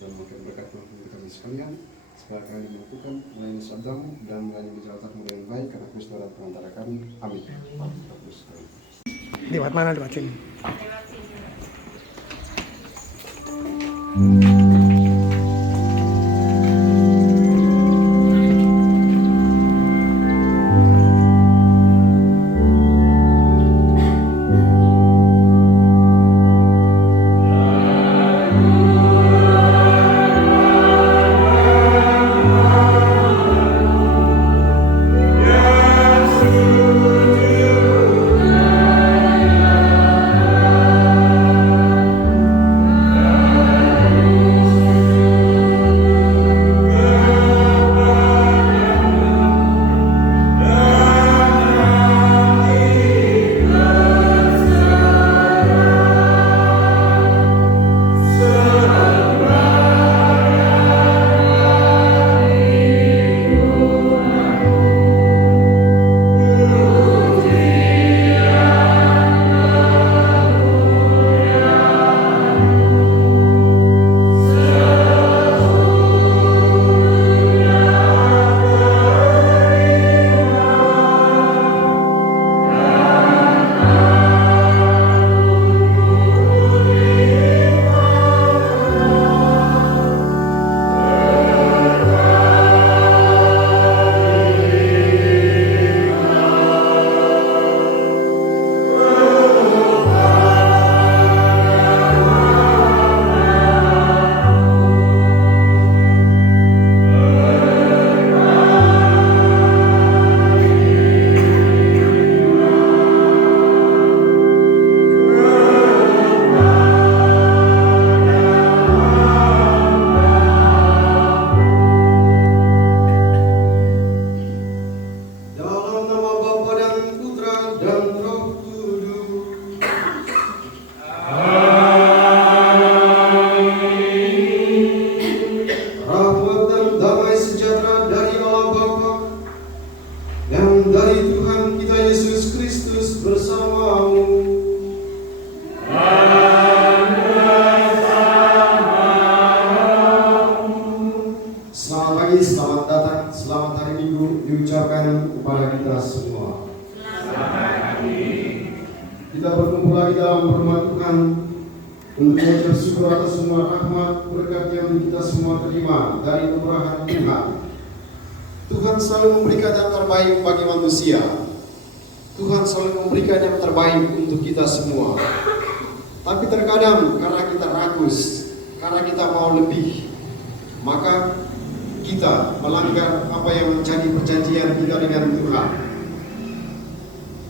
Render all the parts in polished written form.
dan makin berkat untuk kami sekalian. Segala kami melakukan melayani sabdamu dan melayani bicara-bicara dengan baik karena Kristus adalah perantara kami. Amin. Lewat mana lewat sini? Kita berkumpul lagi dalam hormat Tuhan untuk mengucap syukur atas semua rahmat berkat yang kita semua terima dari kemurahan Tuhan. Tuhan selalu memberikan yang terbaik bagi manusia. Tuhan selalu memberikan yang terbaik untuk kita semua. Tapi terkadang karena kita rakus, karena kita mau lebih, maka kita melanggar apa yang menjadi perjanjian kita dengan Tuhan.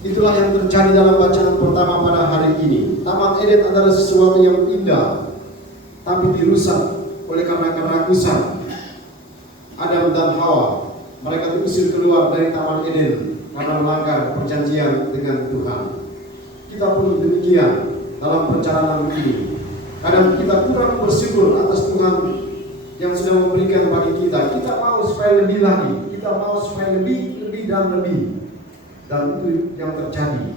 Itulah yang terjadi dalam bacaan pertama pada hari ini. Taman Eden adalah sesuatu yang indah, tapi dirusak oleh karena kerakusan Adam dan Hawa. Mereka diusir keluar dari Taman Eden karena melanggar perjanjian dengan Tuhan. Kita pun demikian dalam perjalanan ini. Kadang kita kurang bersyukur atas Tuhan yang sudah memberikan bagi kita. Kita mau supaya lebih lagi, kita mau supaya lebih dan lebih. Dan itu yang terjadi.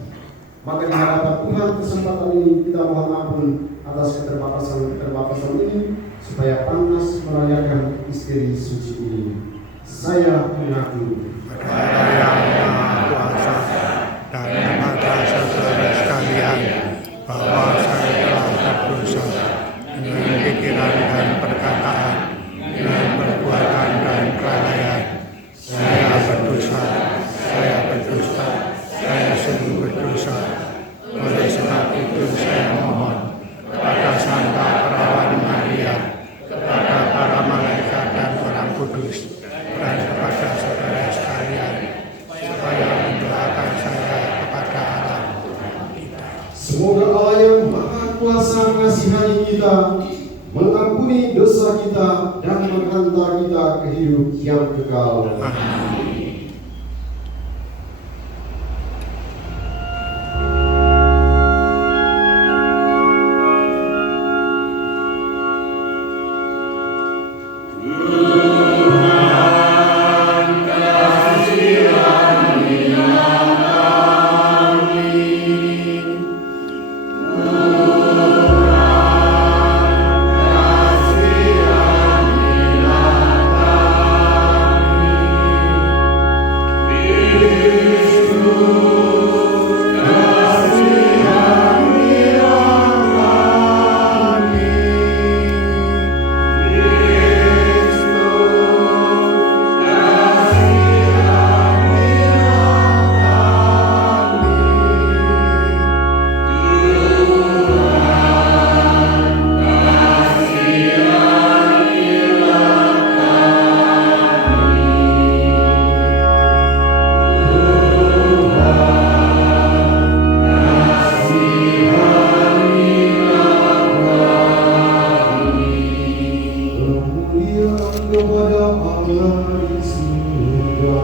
Maka di hadapan Tuhan kesempatan ini kita mohon ampun atas keterbatasan ini, supaya pantas merayakan misteri suci ini. Saya mengaku kepada Yang Maha Kuasa dan kepada saudara sekalian bahwa saya telah berdosa dengan pikiran dan perkataan, dengan perbuatan dan kelalaian. Saya berdosa, saya sungguh berdosa. Oleh sebab itu saya mohon kepada Santa Perawan Maria, kepada para malaikat dan orang kudus, dan kepada saudara sekalian, supaya mendoakan saya kepada Allah kita. Semoga Allah yang Maha Kuasa mengasihani kita, mengampuni dosa kita, dan menghantar kita ke hidup yang kekal. Amin. Tuhan kepada Allah di surga.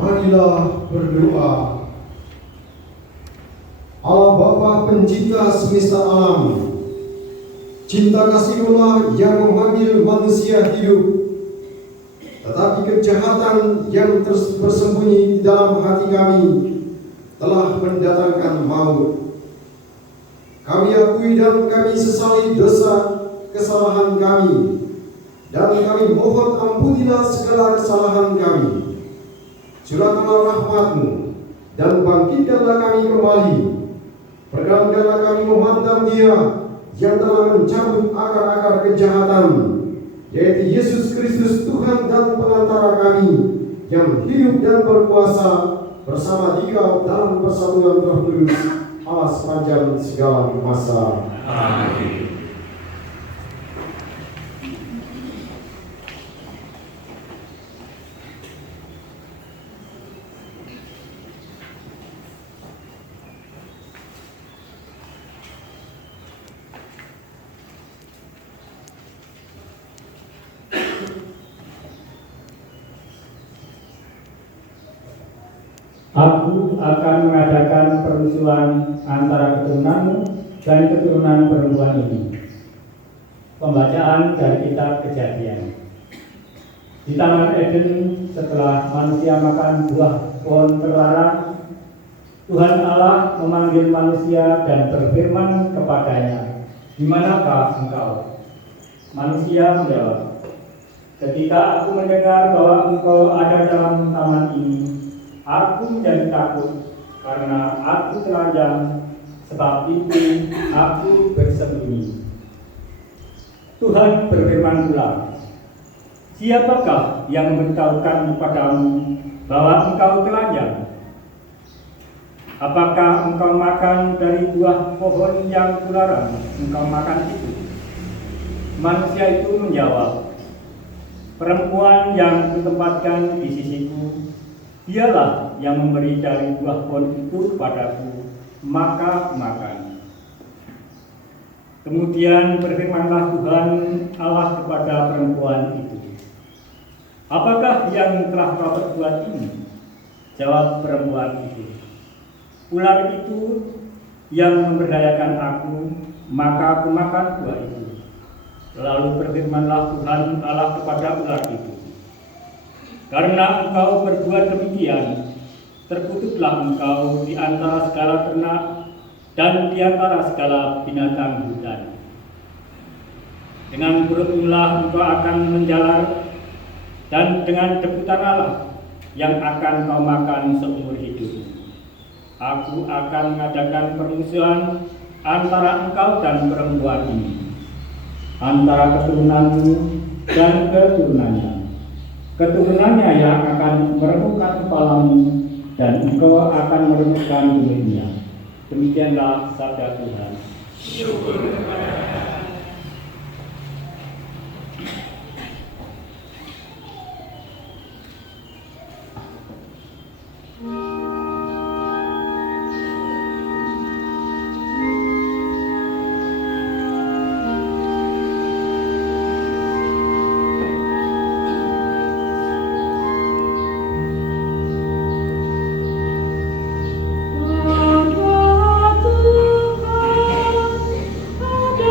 Marilah berdoa. Allah Bapa pencipta semesta alam, cinta kasih-Mu yang memanggil manusia hidup, tetapi kejahatan yang bersembunyi di dalam hati kami telah mendatangkan maut. Kami akui dan kami sesali dosa kesalahan kami, dan kami mohon ampunilah segala kesalahan kami. Curahkanlah rahmat-Mu dan bangkitkanlah kami kembali. Perkenankanlah kami memandang Dia yang telah mencabut akar-akar kejahatan, yaitu Yesus Kristus Tuhan dan pengantara kami, yang hidup dan berkuasa bersama Dia dalam persatuan Roh Kudus, Allah sepanjang segala masa. Amin. Aku akan mengadakan permusuhan antara keturunanmu dan keturunan perempuan ini. Pembacaan dari kitab Kejadian. Di Taman Eden, setelah manusia makan buah pohon terlarang, Tuhan Allah memanggil manusia dan berfirman kepadanya, "Di manakah engkau?" Manusia menjawab, "Ketika aku mendengar bahwa engkau ada dalam taman ini, aku menjadi takut karena aku telanjang, sebab itu aku bersembunyi." Tuhan berfirman pula, "Siapakah yang memberitahukan kepadamu bahwa engkau telanjang? Apakah engkau makan dari buah pohon yang kularang engkau makan itu?" Manusia itu menjawab, "Perempuan yang kutempatkan di sisiku, dialah yang memberi dari buah pohon itu kepadaku, maka makan." Kemudian berfirmanlah Tuhan Allah kepada perempuan itu, "Apakah yang telah kau perbuat ini?" Jawab perempuan itu, "Ular itu yang memberdayakan aku, maka aku makan buah itu." Lalu berfirmanlah Tuhan Allah kepada ular itu, "Karena engkau berbuat demikian, terkutuklah engkau di antara segala ternak dan di antara segala binatang hutan. Dengan perutmulah engkau akan menjalar, dan dengan debu tanahlah yang akan kau makan seumur hidupmu. Aku akan mengadakan permusuhan antara engkau dan perempuan ini, antara keturunanmu dan keturunannya. Keturunannya yang akan meremukkan kepalamu, dan engkau akan meremukkan kulitnya." Demikianlah sabda Tuhan. Syukur kepada Allah. Ada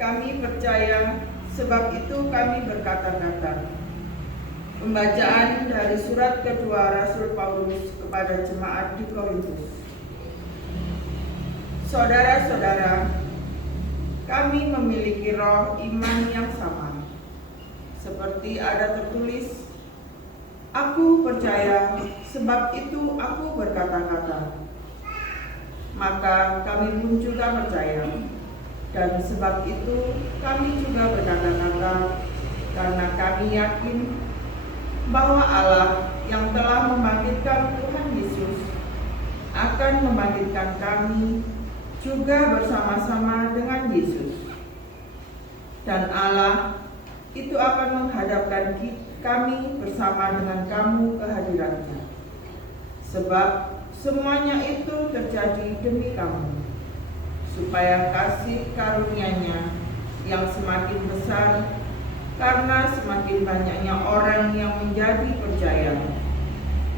Kami percaya, sebab itu kami berkata-kata. Pembacaan dari surat kedua Rasul Paulus kepada jemaat di Korintus. Saudara-saudara, kami memiliki roh iman yang sama. Seperti ada tertulis, aku percaya, sebab itu aku berkata-kata. Maka kami pun juga percaya, dan sebab itu kami juga berkata-kata, karena kami yakin bahwa Allah yang telah membangkitkan Tuhan Yesus akan membangkitkan kami juga bersama-sama dengan Yesus. Dan Allah itu akan menghadapkan kami bersama dengan kamu ke hadiratnya. Sebab semuanya itu terjadi demi kamu, supaya kasih karunia-Nya yang semakin besar karena semakin banyaknya orang yang menjadi percaya,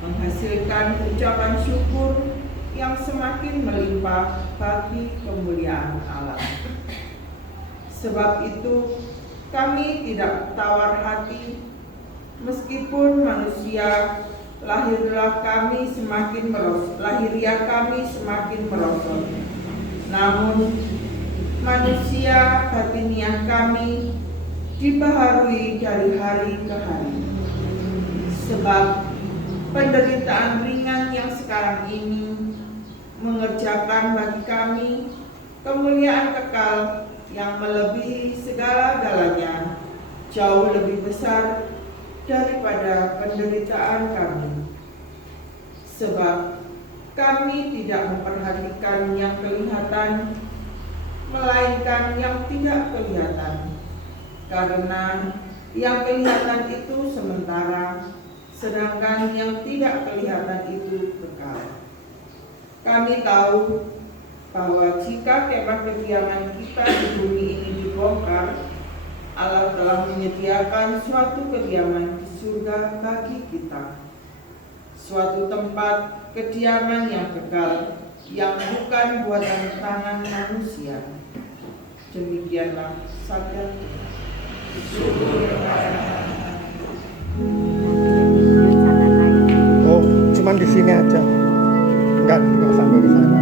menghasilkan ucapan syukur yang semakin melimpah bagi kemuliaan Allah. Sebab itu kami tidak tawar hati, meskipun manusia lahiriah kami semakin merosot. Namun manusia batiniah kami dibaharui dari hari ke hari. Sebab penderitaan ringan yang sekarang ini mengerjakan bagi kami kemuliaan kekal yang melebihi segala-galanya, jauh lebih besar daripada penderitaan kami. Sebab kami tidak memperhatikan yang kelihatan, melainkan yang tidak kelihatan. Karena yang kelihatan itu sementara, sedangkan yang tidak kelihatan itu kekal. Kami tahu bahwa jika kemah kediaman kita di bumi ini dibongkar, Allah telah menyediakan suatu kediaman di surga bagi kita, suatu tempat kediaman yang kekal, yang bukan buatan tangan manusia. Demikianlah sabda Tuhan. Oh, cuman di sini aja. Enggak sampai ke sana.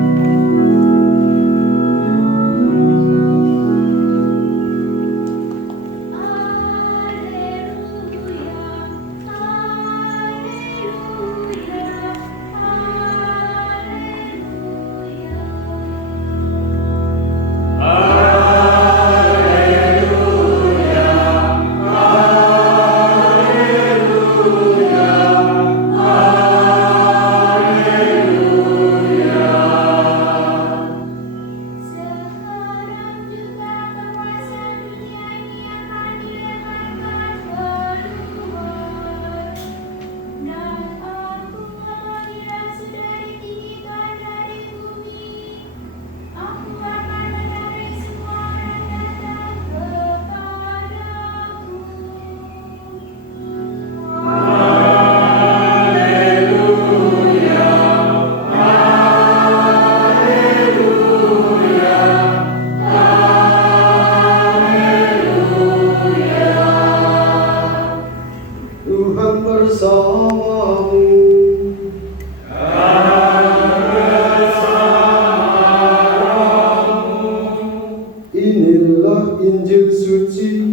Inilah Injil suci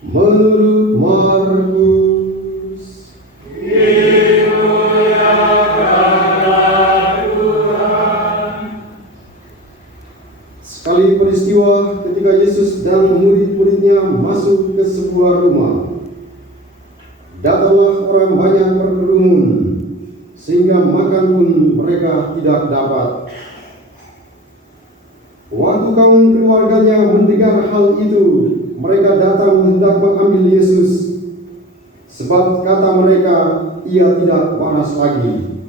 menurut Markus. Sekali peristiwa ketika Yesus dan murid-muridnya masuk ke sebuah rumah, datanglah orang banyak berkerumun, sehingga makan pun mereka tidak dapat. Waktu kaum keluarganya mendengar hal itu, mereka datang hendak mengambil Yesus, sebab kata mereka, ia tidak waras lagi.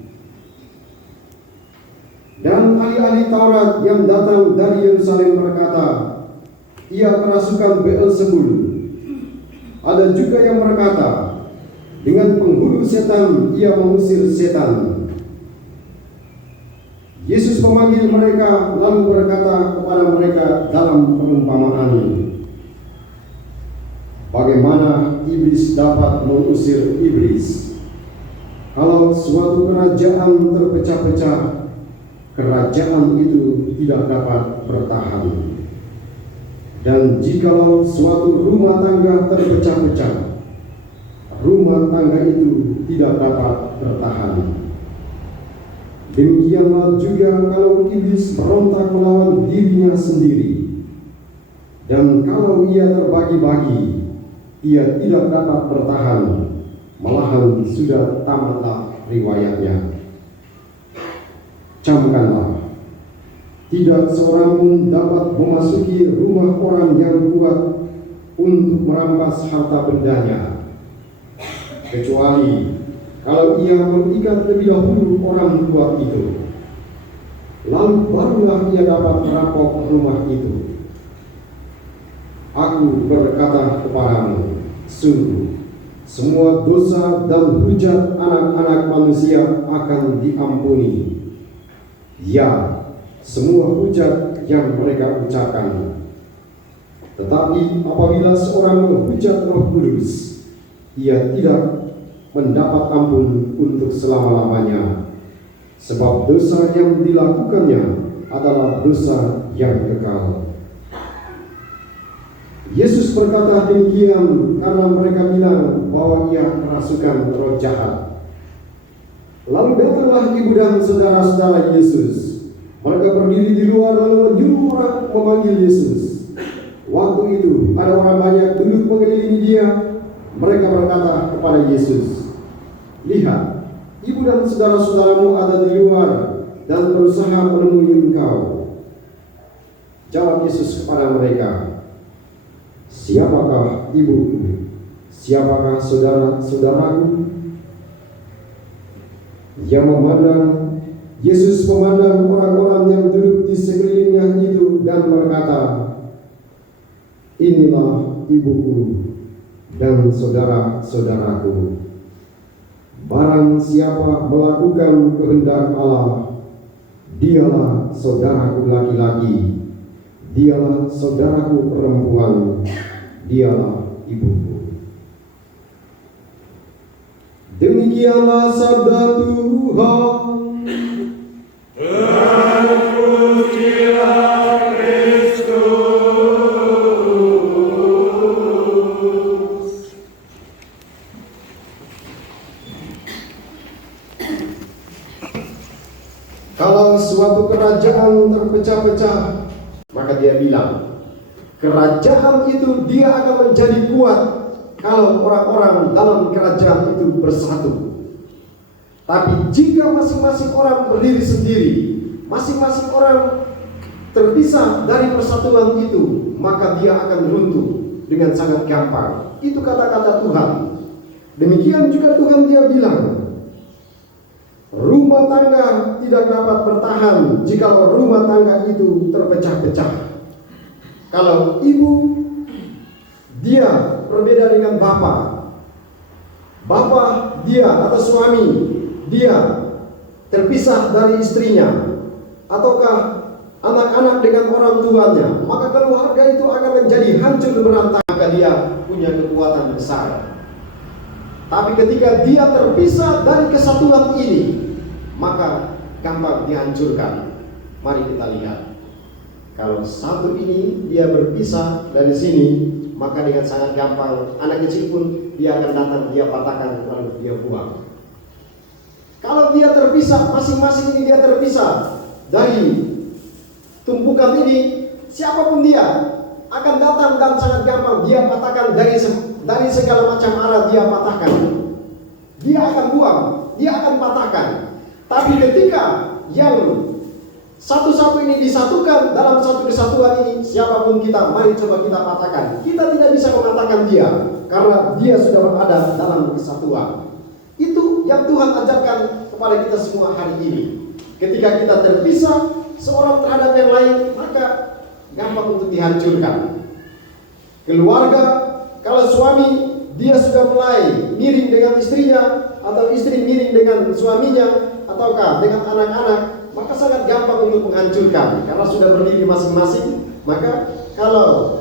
Dan ahli-ahli Taurat yang datang dari Yerusalem berkata, ia kerasukan Beelzebul. Ada juga yang berkata, dengan penghulu setan ia mengusir setan. Yesus memanggil mereka lalu berkata kepada mereka dalam perumpamaan, iblis dapat mengusir iblis. Kalau suatu kerajaan terpecah-pecah, kerajaan itu tidak dapat bertahan. Dan jikalau suatu rumah tangga terpecah-pecah, rumah tangga itu tidak dapat bertahan. Demikianlah juga kalau iblis berontak melawan dirinya sendiri, dan kalau ia terbagi-bagi, ia tidak dapat bertahan, malahan sudah tamatlah riwayatnya. Camkanlah, tidak seorang pun dapat memasuki rumah orang yang kuat untuk merampas harta bendanya, kecuali kalau ia mengikat lebih dahulu orang kuat itu, lalu barulah ia dapat merampok rumah itu. Aku berkata kepadamu, sungguh semua dosa dan hujat anak-anak manusia akan diampuni, ya, semua hujat yang mereka ucapkan. Tetapi apabila seorang menghujat Roh Kudus, ia tidak mendapat ampun untuk selama-lamanya, sebab dosa yang dilakukannya adalah dosa yang kekal. Yesus berkata demikian karena mereka bilang bahwa ia kerasukan roh jahat. Lalu datanglah ibu dan saudara-saudara Yesus. Mereka berdiri di luar lalu menyuruh orang memanggil Yesus. Waktu itu ada orang banyak duduk mengelilingi dia. Mereka berkata kepada Yesus, "Lihat, ibu dan saudara-saudaramu ada di luar dan berusaha menemui engkau." Jawab Yesus kepada mereka, "Siapakah ibuku? Siapakah saudara-saudaraku?" Yesus memandang orang-orang yang duduk di sekelilingnya itu dan berkata, "Inilah ibuku dan saudara-saudaraku. Barang siapa melakukan kehendak Allah, dialah saudaraku laki-laki, dialah saudaraku perempuan, dialah ibuku." Demikianlah sabda Tuhan. Terpujilah Kristus. Kalau suatu kerajaan terpecah-pecah, maka dia bilang, kerajaan itu dia akan menjadi kuat kalau orang-orang dalam kerajaan itu bersatu. Tapi jika masing-masing orang berdiri sendiri, masing-masing orang terpisah dari persatuan itu, maka dia akan runtuh dengan sangat gampang. Itu kata-kata Tuhan. Demikian juga Tuhan dia bilang, rumah tangga tidak dapat bertahan jika rumah tangga itu terpecah-pecah. Kalau ibu, dia berbeda dengan bapak dia atau suami, dia terpisah dari istrinya, ataukah anak-anak dengan orang tuanya, maka keluarga itu akan menjadi hancur berantakan. Maka dia punya kekuatan besar. Tapi ketika dia terpisah dari kesatuan ini, maka gampang dihancurkan. Mari kita lihat. Kalau satu ini dia berpisah dari sini, maka dengan sangat gampang anak kecil pun dia akan datang, dia patahkan lalu dia buang. Kalau dia terpisah, masing-masing ini dia terpisah dari tumpukan ini, siapapun dia akan datang dan sangat gampang dia patahkan dari segala macam arah dia patahkan. Dia akan buang, dia akan patahkan. Tapi ketika yang satu-satu ini disatukan dalam satu kesatuan ini, siapapun kita, mari coba kita patahkan. Kita tidak bisa mematahkan dia karena dia sudah berada dalam kesatuan. Itu yang Tuhan ajarkan kepada kita semua hari ini. Ketika kita terpisah seorang terhadap yang lain, maka gampang untuk dihancurkan. Keluarga, kalau suami dia sudah mulai miring dengan istrinya, atau istri miring dengan suaminya, ataukah dengan anak-anak, maka sangat gampang untuk menghancurkan karena sudah berdiri masing-masing. Maka kalau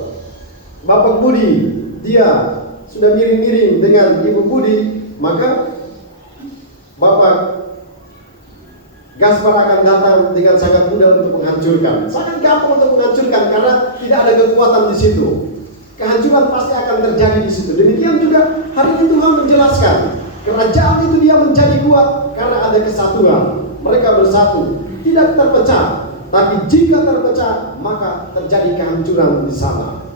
Bapak Budi dia sudah miring-miring dengan Ibu Budi, maka Bapak Gaspar akan datang dengan sangat mudah untuk menghancurkan. Sangat gampang untuk menghancurkan karena tidak ada kekuatan di situ. Kehancuran pasti akan terjadi di situ. Demikian juga hari ini Tuhan menjelaskan, kerajaan itu dia menjadi kuat karena ada kesatuan. Mereka bersatu, tidak terpecah. Tapi jika terpecah, maka terjadi kehancuran di sana.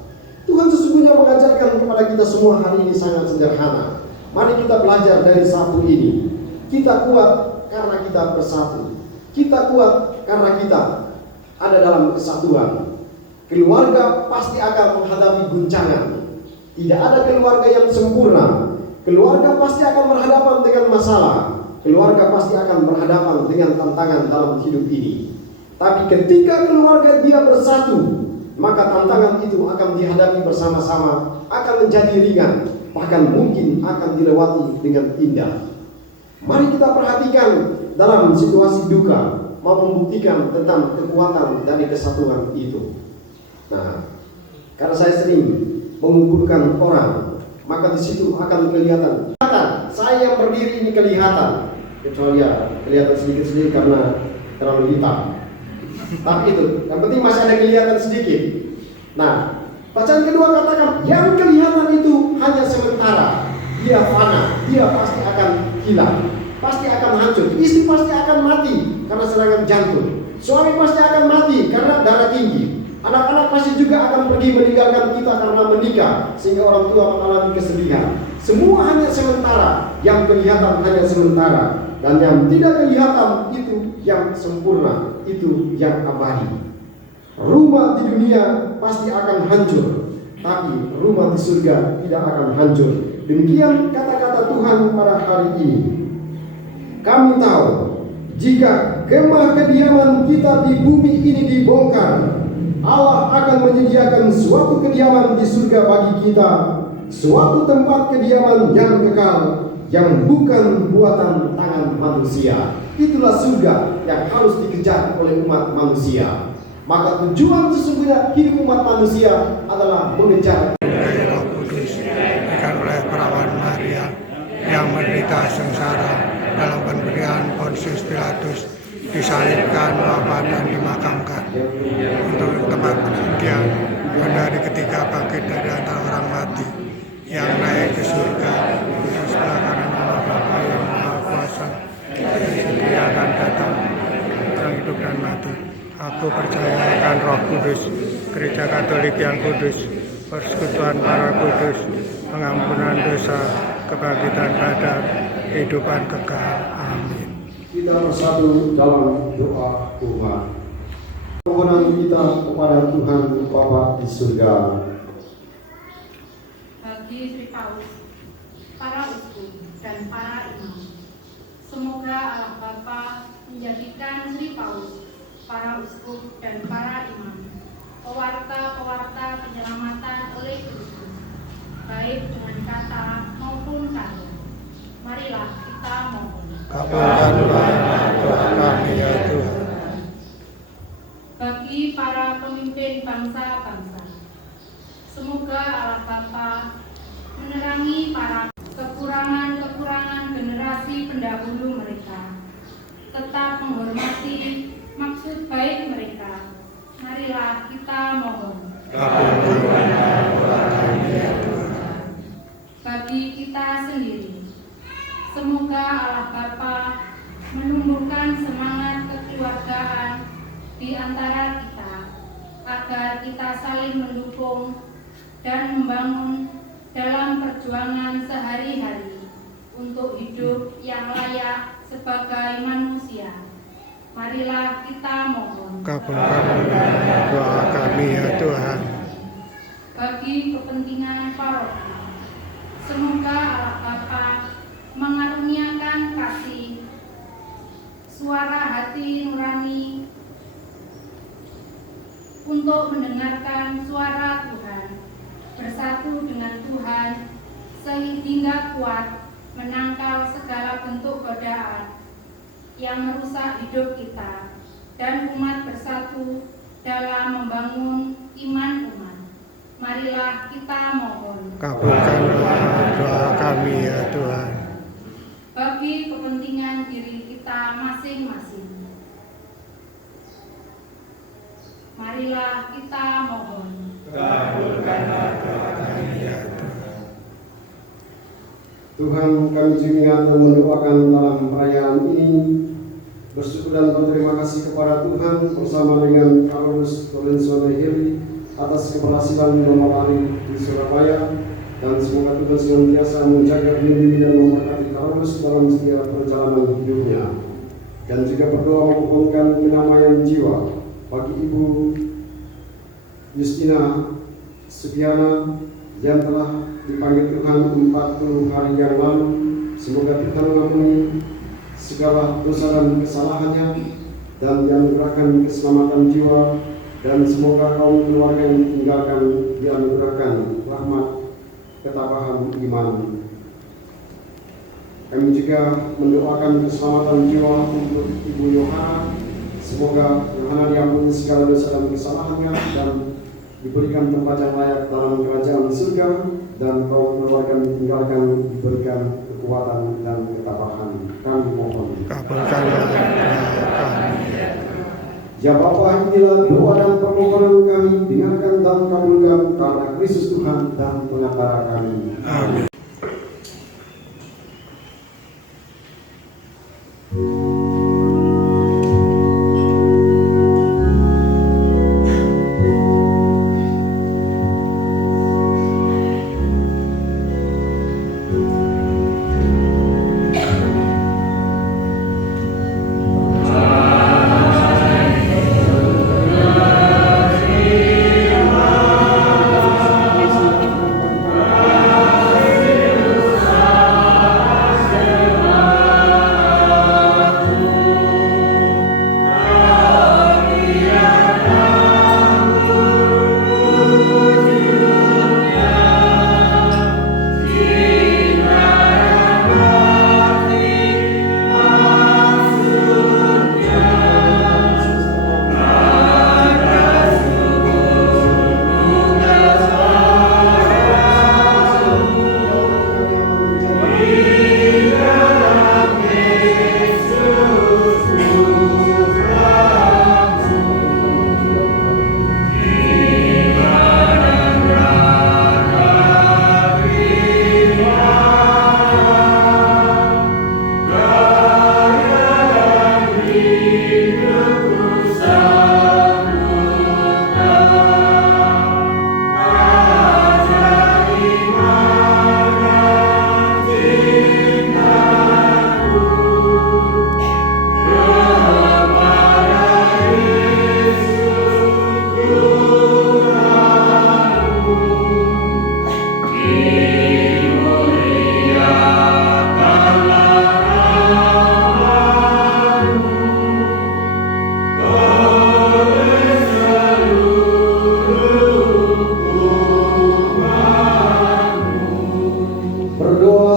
Tuhan sesungguhnya mengajarkan kepada kita semua hari ini sangat sederhana. Mari kita belajar dari Sabtu ini. Kita kuat karena kita bersatu. Kita kuat karena kita ada dalam kesatuan. Keluarga pasti akan menghadapi guncangan. Tidak ada keluarga yang sempurna. Keluarga pasti akan berhadapan dengan masalah. Keluarga pasti akan berhadapan dengan tantangan dalam hidup ini. Tapi ketika keluarga dia bersatu, maka tantangan itu akan dihadapi bersama-sama, akan menjadi ringan, bahkan mungkin akan dilewati dengan indah. Mari kita perhatikan dalam situasi duka, mau membuktikan tentang kekuatan dari kesatuan itu. Nah, karena saya sering mengumpulkan orang, maka di situ akan kelihatan. Saya yang berdiri ini kelihatan, kecuali ya kelihatan sedikit-sedikit karena terlalu hitam. Tapi itu, yang penting masih ada kelihatan sedikit. Nah, bacaan kedua katakan, yang kelihatan itu hanya sementara. Dia fana, dia pasti akan hilang, pasti akan hancur. Istri pasti akan mati karena serangan jantung. Suami pasti akan mati karena darah tinggi. Anak-anak pasti juga akan pergi meninggalkan kita karena menikah, sehingga orang tua mengalami kesedihan. Semua hanya sementara, yang kelihatan hanya sementara, dan yang tidak kelihatan itu yang sempurna, itu yang abadi. Rumah di dunia pasti akan hancur, tapi rumah di surga tidak akan hancur. Demikian kata-kata Tuhan pada hari ini. Kami tahu, jika kemah kediaman kita di bumi ini dibongkar, Allah akan menyediakan suatu kediaman di surga bagi kita, suatu tempat kediaman yang kekal, yang bukan buatan tangan manusia. Itulah surga yang harus dikejar oleh umat manusia. Maka tujuan sesungguhnya hidup umat manusia adalah mengejar Roh Kudus, diberikan oleh perawan Maria yang menderita sengsara dalam penderitaan Pontius Pilatus, disalibkan, wafat dan dimakamkan, untuk tempat penantian dan hari ketiga bangkit dari antara orang mati, yang naik ke surga, di sebelah kanan Allah Bapa yang Maha Kuasa, dia akan datang yang hidup dan mati. Aku percaya akan Roh Kudus, Gereja Katolik yang kudus, persekutuan para kudus, pengampunan dosa, kebangkitan badan, kehidupan kekal. Amin. kita bersatu dalam doa umat. Permohonan kita kepada Tuhan Bapa di surga. Bagi Sri Paus, para uskup dan para imam, semoga Allah Bapa menjadikan Sri Paus, para uskup dan para imam, pewarta-pewarta penyelamatan oleh Kristus, baik dengan kata maupun karya. Marilah kita mohon. Kabulkanlah doa kami ya Tuhan. Bagi para pemimpin bangsa-bangsa, semoga Allah Bapa menerangi para kekurangan-kekurangan generasi pendahulu mereka, tetap menghormati maksud baik mereka. Marilah kita mohon. Kabulkanlah doa kami ya Tuhan. Bagi kita sendiri, semoga Allah Bapa menumbuhkan semangat kekeluargaan di antara kita, agar kita saling mendukung dan membangun dalam perjuangan sehari-hari untuk hidup yang layak sebagai manusia. Marilah kita mohon. Kabulkanlah doa kami ya Tuhan. Bagi kepentingan paroki, semoga Allah Bapa mengaruniakan kasih, suara hati nurani untuk mendengarkan suara Tuhan, bersatu dengan Tuhan, sehingga kuat menangkal segala bentuk godaan yang merusak hidup kita dan umat bersatu dalam membangun iman umat. Marilah kita mohon. Kabulkanlah doa kami ya Tuhan. Bagi kepentingan diri kita masing-masing. Marilah kita mohon. Kabulkanlah doa kami ya Tuhan. Tuhan, kami juga ingat dan mendoakan dalam perayaan ini, bersyukur dan berterima kasih kepada Tuhan bersama dengan Carolus Lorenzo Heli atas keberhasilan lomba lari di Surabaya, dan semoga Tuhan senantiasa menjaga diri dan memberkati Carolus dalam setiap perjalanan hidupnya. Dan juga berdoa memohonkan penyamaian jiwa bagi Ibu Justina Sugiana yang telah dipanggil Tuhan 40 hari yang lalu. Semoga Tuhan mengampuni segala dosa dan kesalahannya dan dianugerahkan keselamatan jiwa, dan semoga kaum keluarga yang ditinggalkan dianugerahkan rahmat ketabahan iman. Kami juga mendoakan keselamatan jiwa untuk Ibu Yohana. Semoga Yohana diampuni segala dosa dan kesalahannya dan diberikan tempat yang layak dalam kerajaan surga, dan kaum keluarga yang ditinggalkan diberikan kekuatan dan ketabahan. Kami mohon. Kabulkanlah doa kami. Ya Bapa, inilah doa dan permohonan kami, dengarkan dan kabulkan karena Kristus Tuhan dan pengantara kami. Amin.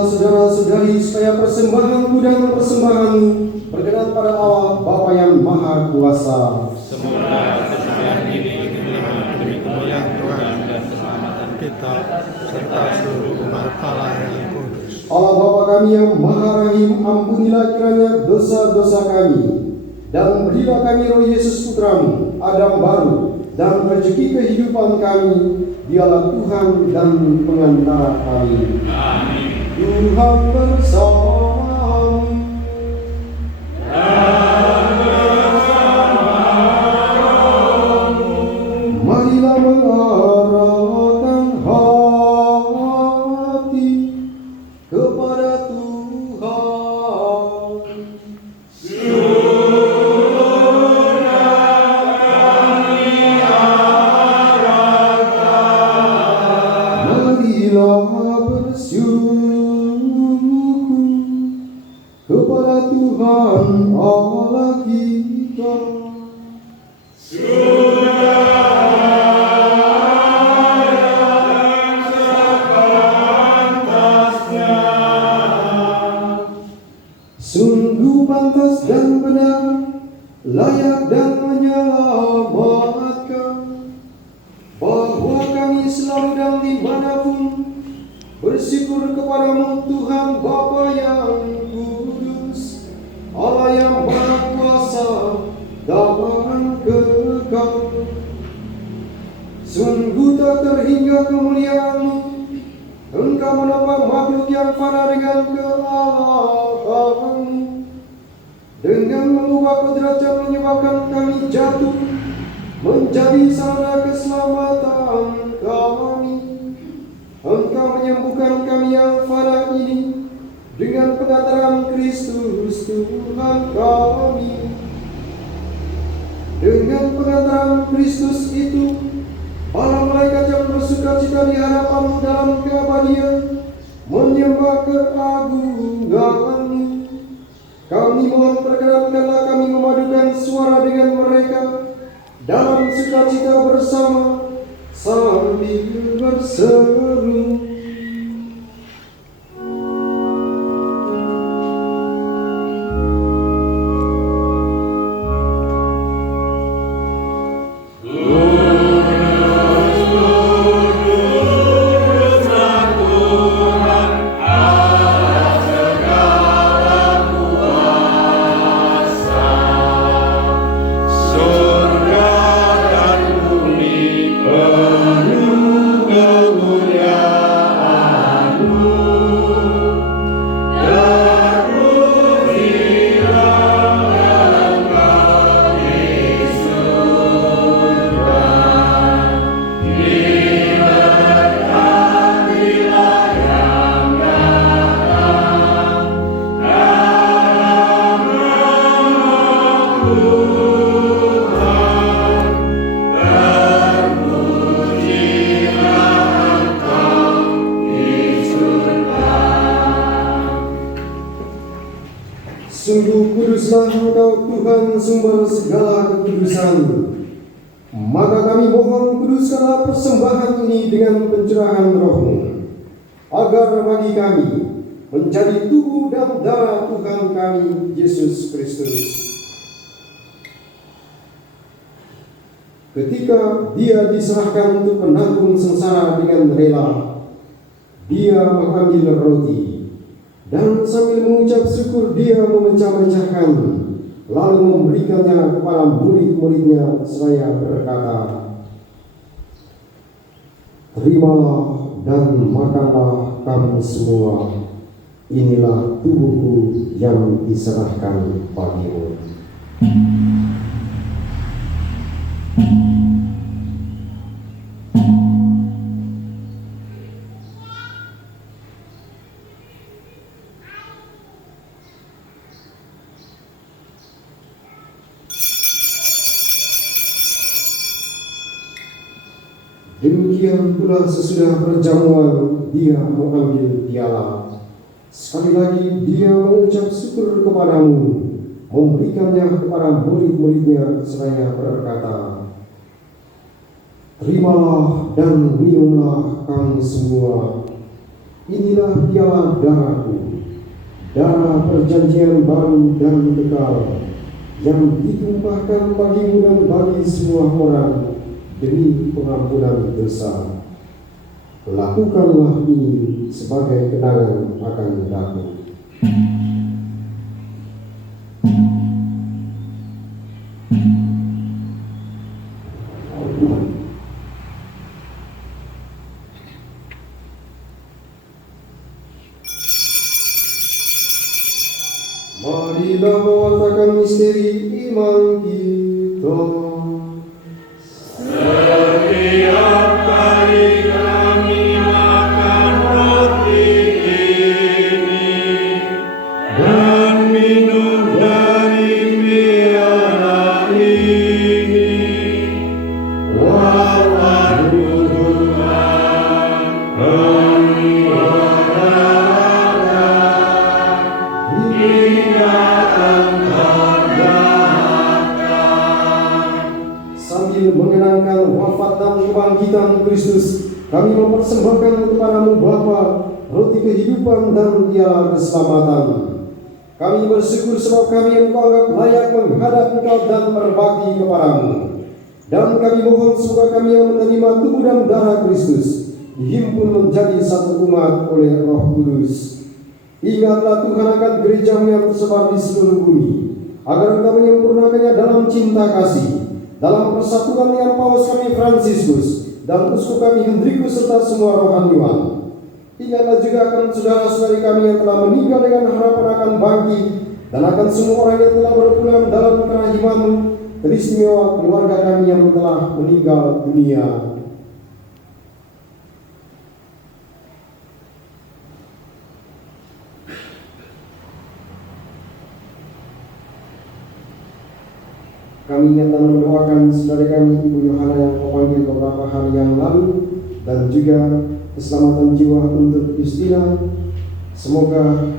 saudara-saudari supaya persembahanku dan persembahanmu berkenan pada Allah Bapa yang Maha Kuasa. Semoga kesalahan ini demi kemuliaan Tuhan dan keselamatan kita serta seluruh umat Allah yang kudus. Allah Bapa kami yang Maha Rahim, ampunilah kiranya dosa-dosa kami, dan berilah kami roh Yesus Putramu, Adam baru, dan rezeki kehidupan kami. Dialah Tuhan dan pengantara kami. Amin. Tuhan bersamamu. Marilah mengarahkan hati kepada Tuhan. Marilah bersyukur kepada Tuhan Allah kita. Sungguh pantas dan benar, layak dan menyelamatkan, bahwa kami selama dan dimanapun, bersyukur kepadamu Tuhan Bapa yang kudus, Allah yang maha kuasa dan kekal. Sungguh tak terhingga kemuliaan-Mu, Engkau menopang makhluk yang fana dengan kealahan-Mu. Dengan mengubah kodrat yang menyebabkan kami jatuh menjadi sarana keselamatan kami. Engkau menyembuhkan kami yang fana ini dengan pengantaran Kristus Tuhan kami. Dengan pengantaran Kristus itu, para malaikat yang bersukacita di hadapan-Mu dalam keabadian menyembah keagungan-Mu. Kami mohon perkenankanlah kami memadukan suara dengan mereka dalam sukacita bersama sambil berseru. Sungguh kuduslah Engkau Tuhan sumber segala kekudusan. Maka kami mohon kuduskanlah persembahan ini dengan pencurahan Roh-Mu, agar bagi kami menjadi tubuh dan darah Tuhan kami Yesus Kristus. Ketika Dia diserahkan untuk menanggung sengsara dengan rela, Dia mengambil roti dan sambil mengucap syukur Dia memecah-mecahkan, lalu memberikannya kepada murid-muridnya seraya berkata, "Terimalah dan makanlah kamu semua, inilah tubuhku yang diserahkan bagimu." Demikian pula sesudah perjamuan Dia mengambil piala. Sekali lagi Dia mengucap syukur kepadamu, memberikannya kepada murid-muridnya seraya berkata, "Terimalah dan minumlah kamu semua, inilah piala darahku, darah perjanjian baru dan kekal, yang ditumpahkan bagimu dan bagi semua orang demi pengampunan dosa. Lakukanlah ini sebagai kenangan akan aku." Marilah mewartakan misteri iman kita. Setiap kali kami makan roti ini dan minum dari piala ini, lawan Tuhan kami berharap hingga Engkau datang. Sambil mengenangkan wafat dan kebangkitan Kristus, kami mempersembahkan kepadamu Bapa roti kehidupan dan piala keselamatan. Kami bersyukur sebab kami Engkau anggap layak menghadap Engkau dan berbakti kepadamu. Dan kami mohon semoga kami yang menerima tubuh dan darah Kristus dihimpun menjadi satu umat oleh Roh Kudus. Ingatlah Tuhan akan gereja-Mu yang tersebar di seluruh bumi, agar Engkau menyempurnakannya dalam cinta kasih, dalam persatuan dengan Paus kami Fransiskus dan uskup kami Hendrikus serta semua rohaniwan. Ingatlah juga akan saudara-saudari kami yang telah meninggal dengan harapan akan bangkit, dan akan semua orang yang telah berpulang dalam kerahiman-Mu, teristimewa keluarga kami yang telah meninggal dunia. Kami ingat dan mendoakan saudara kami Ibu Yohana yang memanggil beberapa hari yang lalu, dan juga keselamatan jiwa untuk Justina. Semoga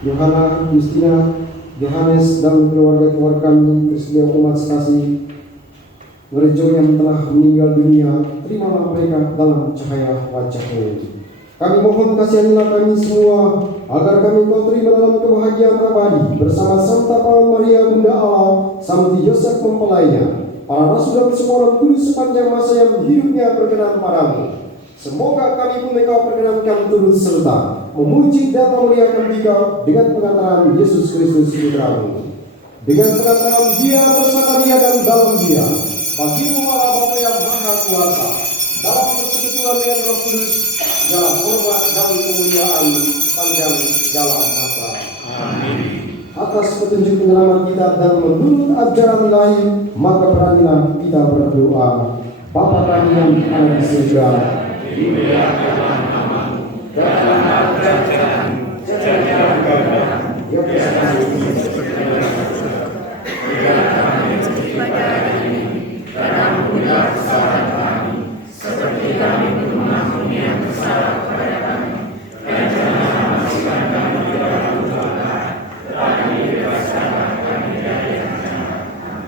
Yohana, Justina, Yohanes dan keluarga-keluarga kami, tersedia umat sekasih gereja yang telah meninggal dunia, terimalah mereka dalam cahaya wajah-Mu. Kami mohon kasihanilah kami semua, agar kami Kau terima dalam kebahagiaan abadi bersama Santa Paul Maria Bunda Allah, Santi Yosef mempelainya, para rasul dan semua orang kudus sepanjang masa yang hidupnya berkenan padamu. Semoga kami pun Engkau perkenankan turut serta memuji dan memuliakan Dikau dengan pengantaran Yesus Kristus Putra-Mu. Dengan pengantaran Dia, bersama Dia dan dalam Dia, bagi-Mu Allah Bapa yang Maha Kuasa, dalam persekutuan dengan Roh Kudus, segala hormat dan kemuliaan panjang segala masa. Amin. Atas petunjuk penyelamat kita dan menurut ajaran ilahi, maka beranilah kita berdoa. Bapa kami yang ada di surga, dimuliakanlah nama-Mu, datanglah kerajaan-Mu, jadilah kehendakmu, yang bersama di kami pada hari ini, dan ampunilah kesalahan kami, seperti kami pun mengampuni yang bersalah kepada kami, dan janganlah masukkan kami ke dalam cobaan, tetapi bebaskanlah kami dari yang jahat.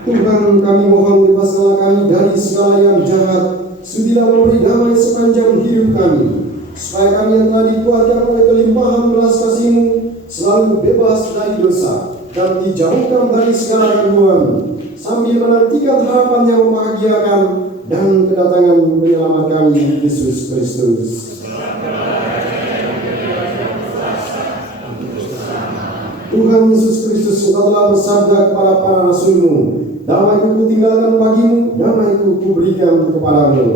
Tuhan, kami mohon bebaskanlah kami dari segala yang jahat. Sudilah memberi damai sepanjang hidup kami, supaya kami yang telah dikuatkan oleh kelimpahan belas kasih-Mu selalu bebas dari dosa dan dijauhkan dari segala gangguan, sambil menantikan harapan yang membahagiakan dan kedatangan penyelamat kami, Yesus Kristus. Tuhan Yesus Kristus, Engkau telah bersabda kepada para rasul-Mu, damai-Ku kutinggalkan bagimu, damai-Ku kuberikan kepadamu.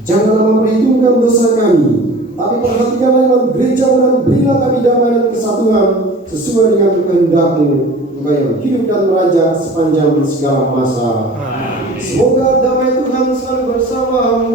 Janganlah memperhitungkan dosa kami, tapi perhatikanlah iman gereja-Mu dan berilah kami damai dan kesatuan sesuai dengan kehendak-Mu, Engkau yang hidup dan meraja sepanjang segala masa. Semoga damai Tuhan selalu bersama-Mu.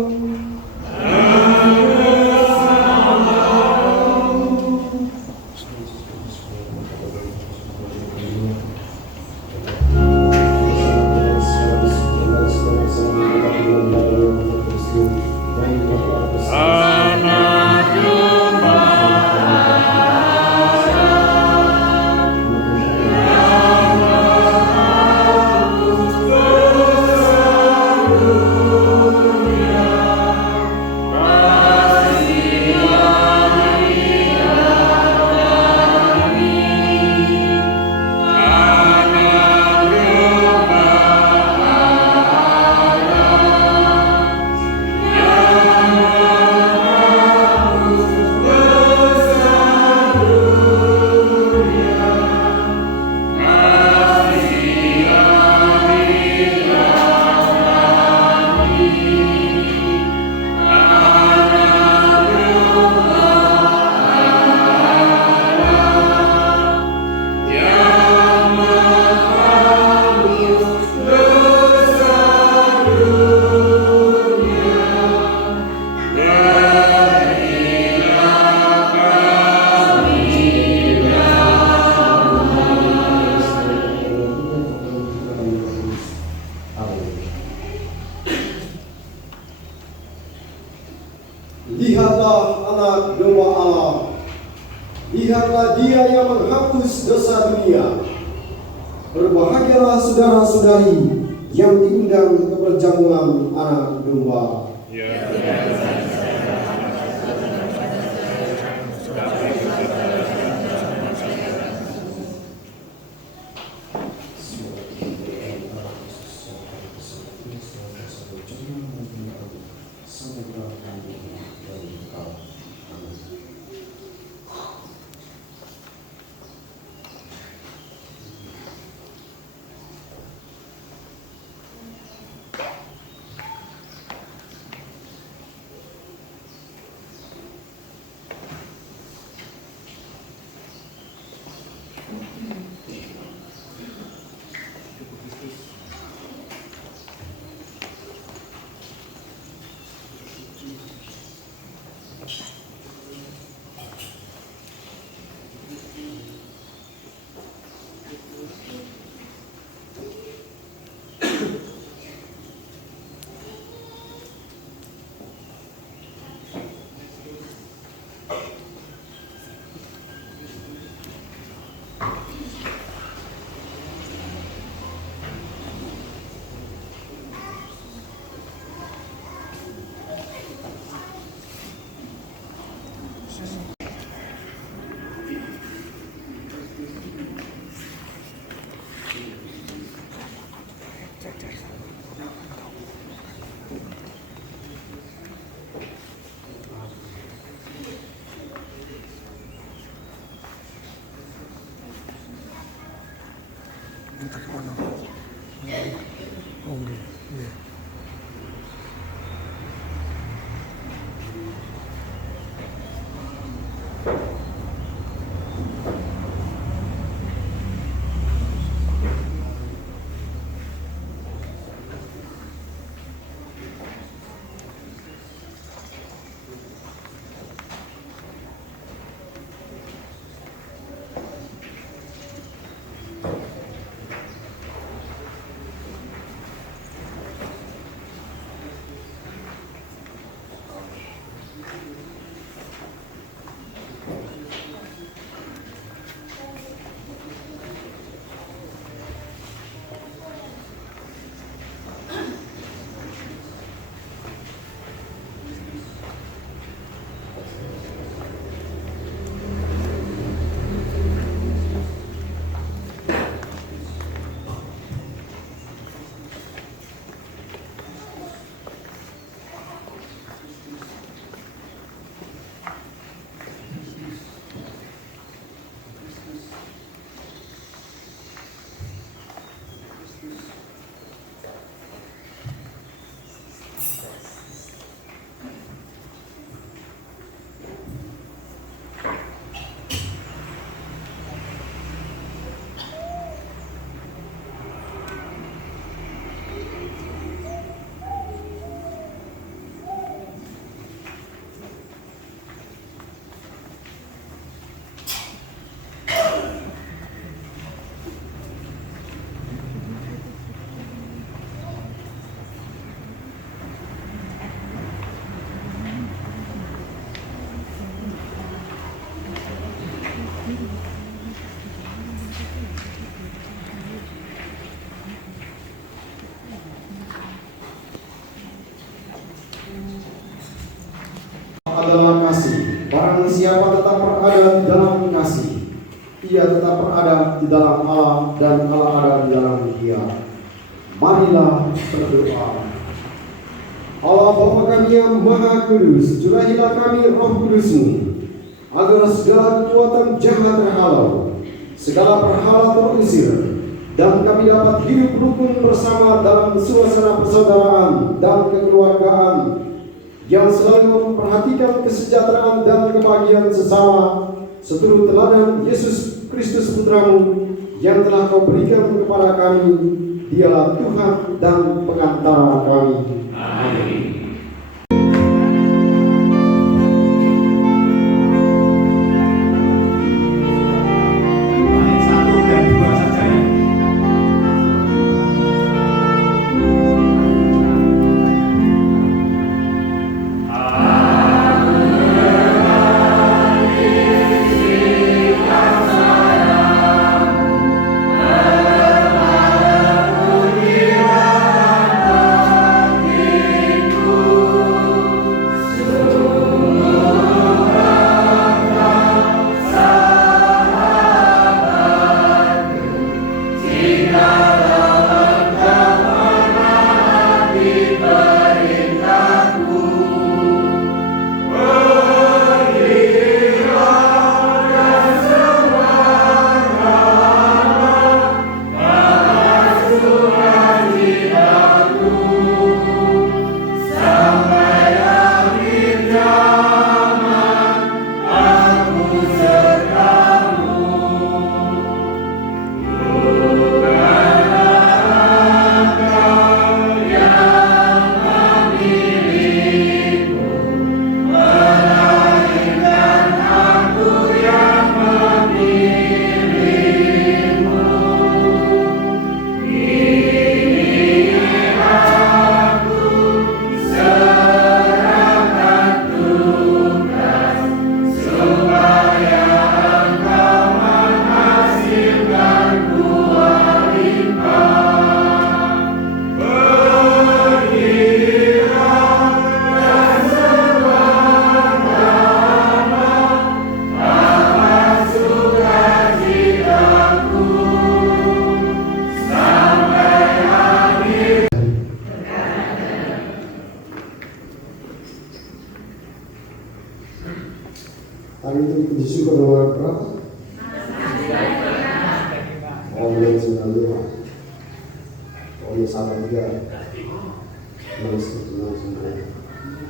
Lihatlah anak domba Allah, lihatlah Dia yang menghapus dosa dunia. Berbahagialah saudara-saudari yang diundang ke perjamuan anak domba. adalah kasih. Barang siapa tetap berada di dalam kasih, ia tetap berada di dalam Allah dan Allah ada di dalam dia. Marilah berdoa. Allah Bapa kami yang Maha Kudus, curahilah kami Roh Kudus-Mu, agar segala kekuatan jahat terhalau, segala berhala terusir, dan kami dapat hidup rukun bersama dalam suasana persaudaraan dan kekeluargaan yang selalu memperhatikan kesejahteraan dan kebahagiaan sesama, seturut teladan Yesus Kristus Putra-Mu yang telah Kau berikan kepada kami. Dialah Tuhan dan pengantara kami. Amin. Hari itu puji syukur nomor berapa? Oh, yang 95. Oh, ini salah juga.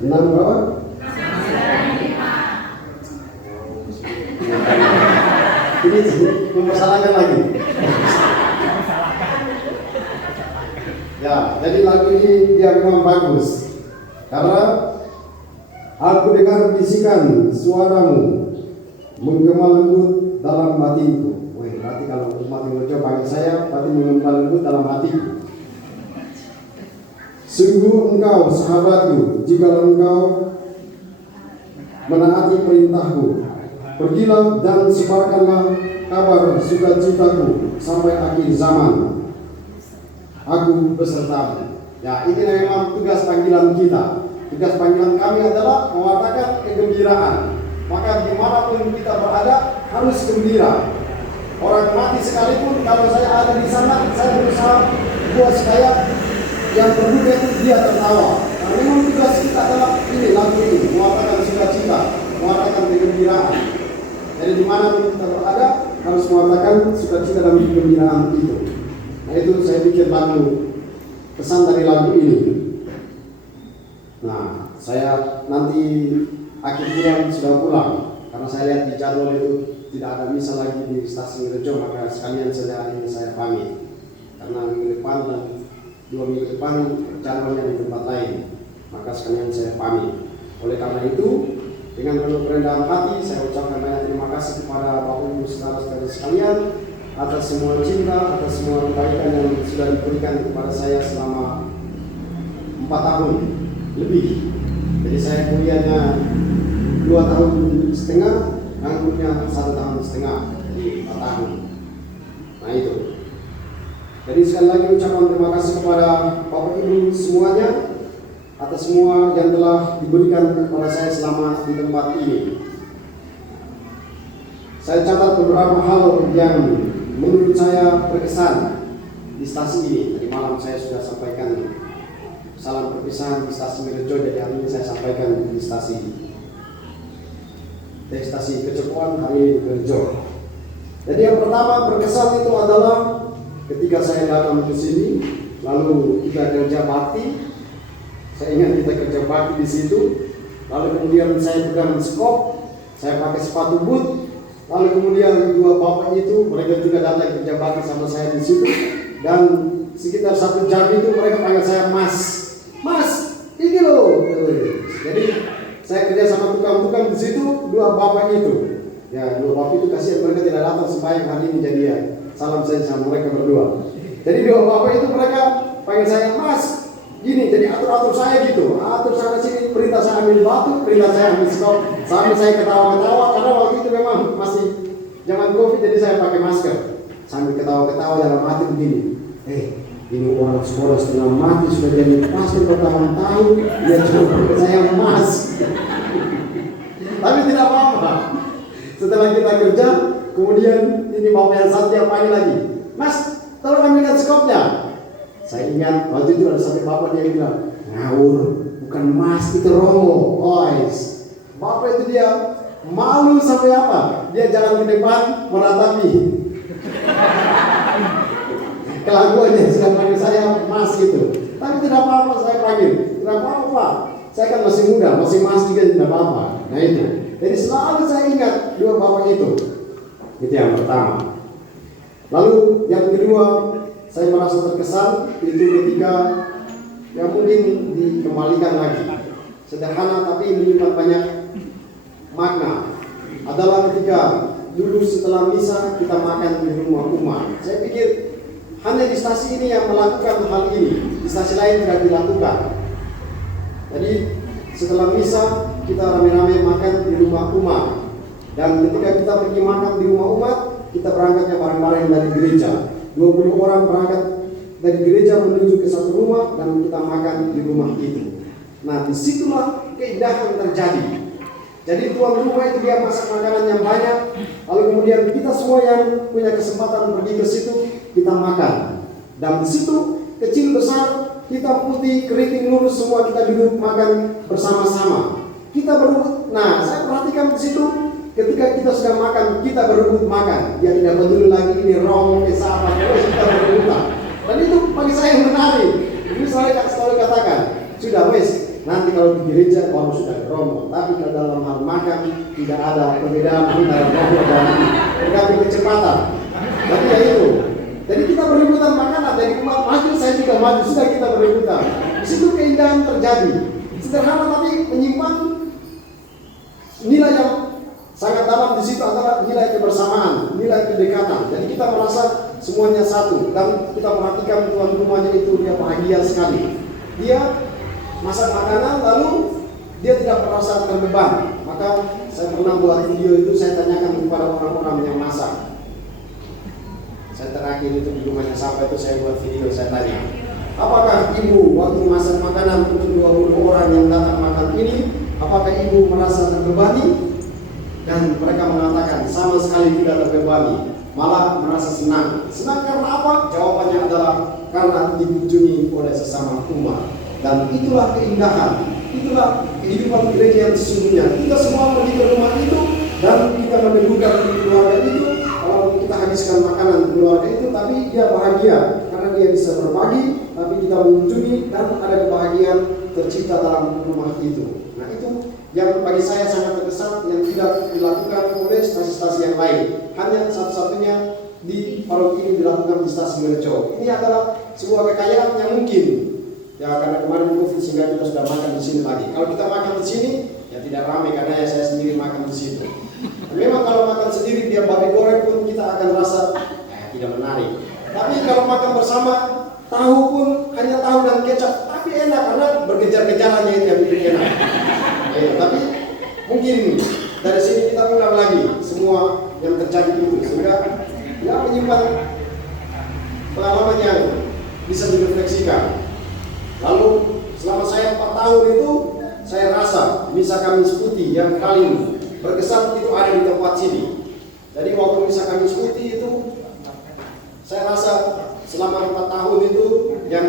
6 berapa? Ini mempersalahkan lagi. Ya, jadi lagu ini dia memang bagus. Karena aku dengar bisikan suaramu menggema lembut dalam hatiku. Wih, berarti kalau umat Indonesia panggil saya, berarti menggema lembut dalam hatiku. Sungguh engkau sahabatku, jika engkau menaati perintahku. Pergilah dan sebarkanlah kabar sukacitaku sampai akhir zaman. Aku besertamu. Ya, ini memang tugas panggilan kita. Tugas panggilan kami adalah mewartakan kegembiraan. Maka dimanapun kita berada harus gembira. Orang mati sekalipun, kalau saya ada di sana, saya berusaha buat supaya yang berduka itu dia tertawa. Karena memang tugas kita adalah ini, lagu ini, mewartakan sukacita, mewartakan kegembiraan. Jadi dimanapun kita berada harus mewartakan sukacita dan kegembiraan itu. Nah, itu saya pikir lagu, pesan dari lagu ini. Nah, saya nanti akhir bulan sudah pulang, karena saya lihat di jadwal itu tidak ada misa lagi di stasiun Rejo, maka sekalian saja ini saya pamit. Karena minggu depan dan 2 minggu depan jadwalnya di tempat lain, maka sekalian saya pamit. Oleh karena itu, dengan penuh kerendahan hati, saya ucapkan banyak terima kasih kepada Bapak Ibu saudara-saudara sekalian atas semua cinta, atas semua kebaikan yang sudah diberikan kepada saya selama 4 tahun lebih. Jadi saya kuliahnya 2 tahun setengah, nganggurnya 1 tahun setengah, jadi 4 tahun. Nah itu. Jadi sekali lagi ucapan terima kasih kepada Bapak Ibu semuanya atas semua yang telah diberikan kepada saya selama di tempat ini. Saya catat beberapa hal yang menurut saya berkesan di stasi ini. Tadi malam saya sudah sampaikan salam perpisahan di stasi Merejo, jadi hari ini saya sampaikan di stasi Kecepuan, hari ini Merejo. Jadi yang pertama berkesan itu adalah ketika saya datang ke sini, lalu kita kerja bakti. Saya ingat kita kerja bakti di situ, lalu kemudian saya pegang skop, saya pakai sepatu boot, lalu kemudian dua bapak itu mereka juga datang kerja bakti sama saya di situ, dan sekitar 1 jam itu mereka panggil saya Mas, ini loh. Jadi saya kerja sama tukang-tukang di situ, dua bapak itu, ya dua bapak itu kasihan mereka tidak datang sembahyang hari ini, jadi ya salam saya sama mereka berdua. Jadi dua bapak itu mereka panggil saya Mas. Gini, jadi atur saya gitu, atur sana sini, perintah saya ambil batu, perintah saya ambil skop, sambil saya ketawa-ketawa, karena waktu itu memang masih zaman COVID, jadi saya pakai masker, sambil ketawa-ketawa dalam hati begini, ini orang sekolah setengah mati sudah jadi pastor bertahun-tahun, dia cuma pakai saya Mas. Tapi tidak apa-apa. Setelah kita kerja, kemudian ini bapak yang satu panggil lagi, Mas, tolong ambilkan skopnya. Saya ingat waktu itu ada satu bapak dia bilang, ngawur, bukan Mas, itu Romo. Bapak itu dia malu sampai apa? Dia jalan ke depan meratapi kelakuannya, sudah panggil saya Mas gitu. Tapi tidak apa-apa saya panggil, tidak apa-apa. Saya kan masih muda, masih Mas juga tidak apa-apa. Nah itu. Jadi selalu saya ingat dua bapak itu. Itu yang pertama. Lalu yang kedua, saya merasa terkesan itu ketika yang mungkin dikembalikan lagi, sederhana tapi menyimpan banyak makna, adalah ketika dulu setelah misa kita makan di rumah Uma. Saya pikir hanya di stasi ini yang melakukan hal ini, di stasi lain tidak dilakukan. Jadi setelah misa kita rame-rame makan di rumah Uma, dan ketika kita pergi makan di rumah umat, kita berangkatnya bareng-bareng dari gereja. 20 orang berangkat dari gereja menuju ke satu rumah dan kita makan di rumah itu. Nah, disitulah keindahan terjadi. Jadi tuan rumah itu dia masak makanan yang banyak, lalu kemudian kita semua yang punya kesempatan pergi ke situ kita makan. Dan di situ kecil besar, hitam putih, keriting lurus, semua kita duduk makan bersama-sama. Kita berebut. Nah, saya perhatikan di situ. Ketika kita sudah makan, kita berebut makan. Dia tidak peduli lagi ini Romo, apa, terus kita berebutan. Dan itu bagi saya yang menarik. Jadi saya selalu katakan, sudah wes, nanti kalau di gereja baru sudah Romo. Tapi kalau dalam hal makan tidak ada perbedaan antara Romo dan tergantung kecepatan. Jadi ya itu. Jadi kita berebutan makanan. Dari umat maju, saya juga maju. Sudah kita berebutan. Di situ keindahan terjadi. Sederhana tapi menyimpan nilai yang sangat dalam. Di situ adalah nilai kebersamaan, nilai kedekatan. Jadi kita merasa semuanya satu. Dan kita perhatikan tuan rumahnya itu dia bahagia sekali. Dia masak makanan lalu dia tidak merasa terbeban. Maka saya pernah buat video itu, saya tanyakan kepada orang-orang yang masak. Saya terakhir itu di rumahnya sampai itu saya buat video, saya tanya, apakah ibu waktu masak makanan untuk 20 orang yang datang makan ini, apakah ibu merasa terbebani? Dan mereka mengatakan sama sekali tidak terbebani, malah merasa senang. Senang karena apa? Jawabannya adalah karena dikunjungi oleh sesama umat. Dan itulah keindahan, itulah kehidupan gereja yang sesungguhnya. Kita semua pergi ke rumah itu dan kita menemukan keluarga itu. Kalau kita habiskan makanan keluarga itu, tapi dia bahagia karena dia bisa berbagi. Tapi kita mengunjungi dan ada kebahagiaan tercipta dalam rumah itu. Nah itu yang bagi saya sangat terkesan, yang tidak dilakukan oleh stasi-stasi yang lain. Hanya satu-satunya di paroki ini dilakukan di stasi Merejo. Ini adalah sebuah kekayaan yang mungkin, ya karena kemarin COVID sehingga kita sudah makan di sini lagi. Kalau kita makan di sini, ya tidak ramai karena ya saya sendiri makan di situ. Dan memang kalau makan sendiri dia babi goreng pun kita akan rasa tidak menarik. Tapi kalau makan bersama, tahu pun hanya tahu dan kecap, tapi enak karena berkejar-kejarannya itu yang bikin enak. Tapi mungkin dari sini kita ulang lagi semua yang terjadi itu sehingga ya menyimpan pengalaman yang bisa direfleksikan. Lalu selama saya 4 tahun itu, saya rasa misa Kamis Putih yang paling berkesan itu ada di tempat sini. Jadi waktu misa Kamis Putih itu, saya rasa selama 4 tahun itu yang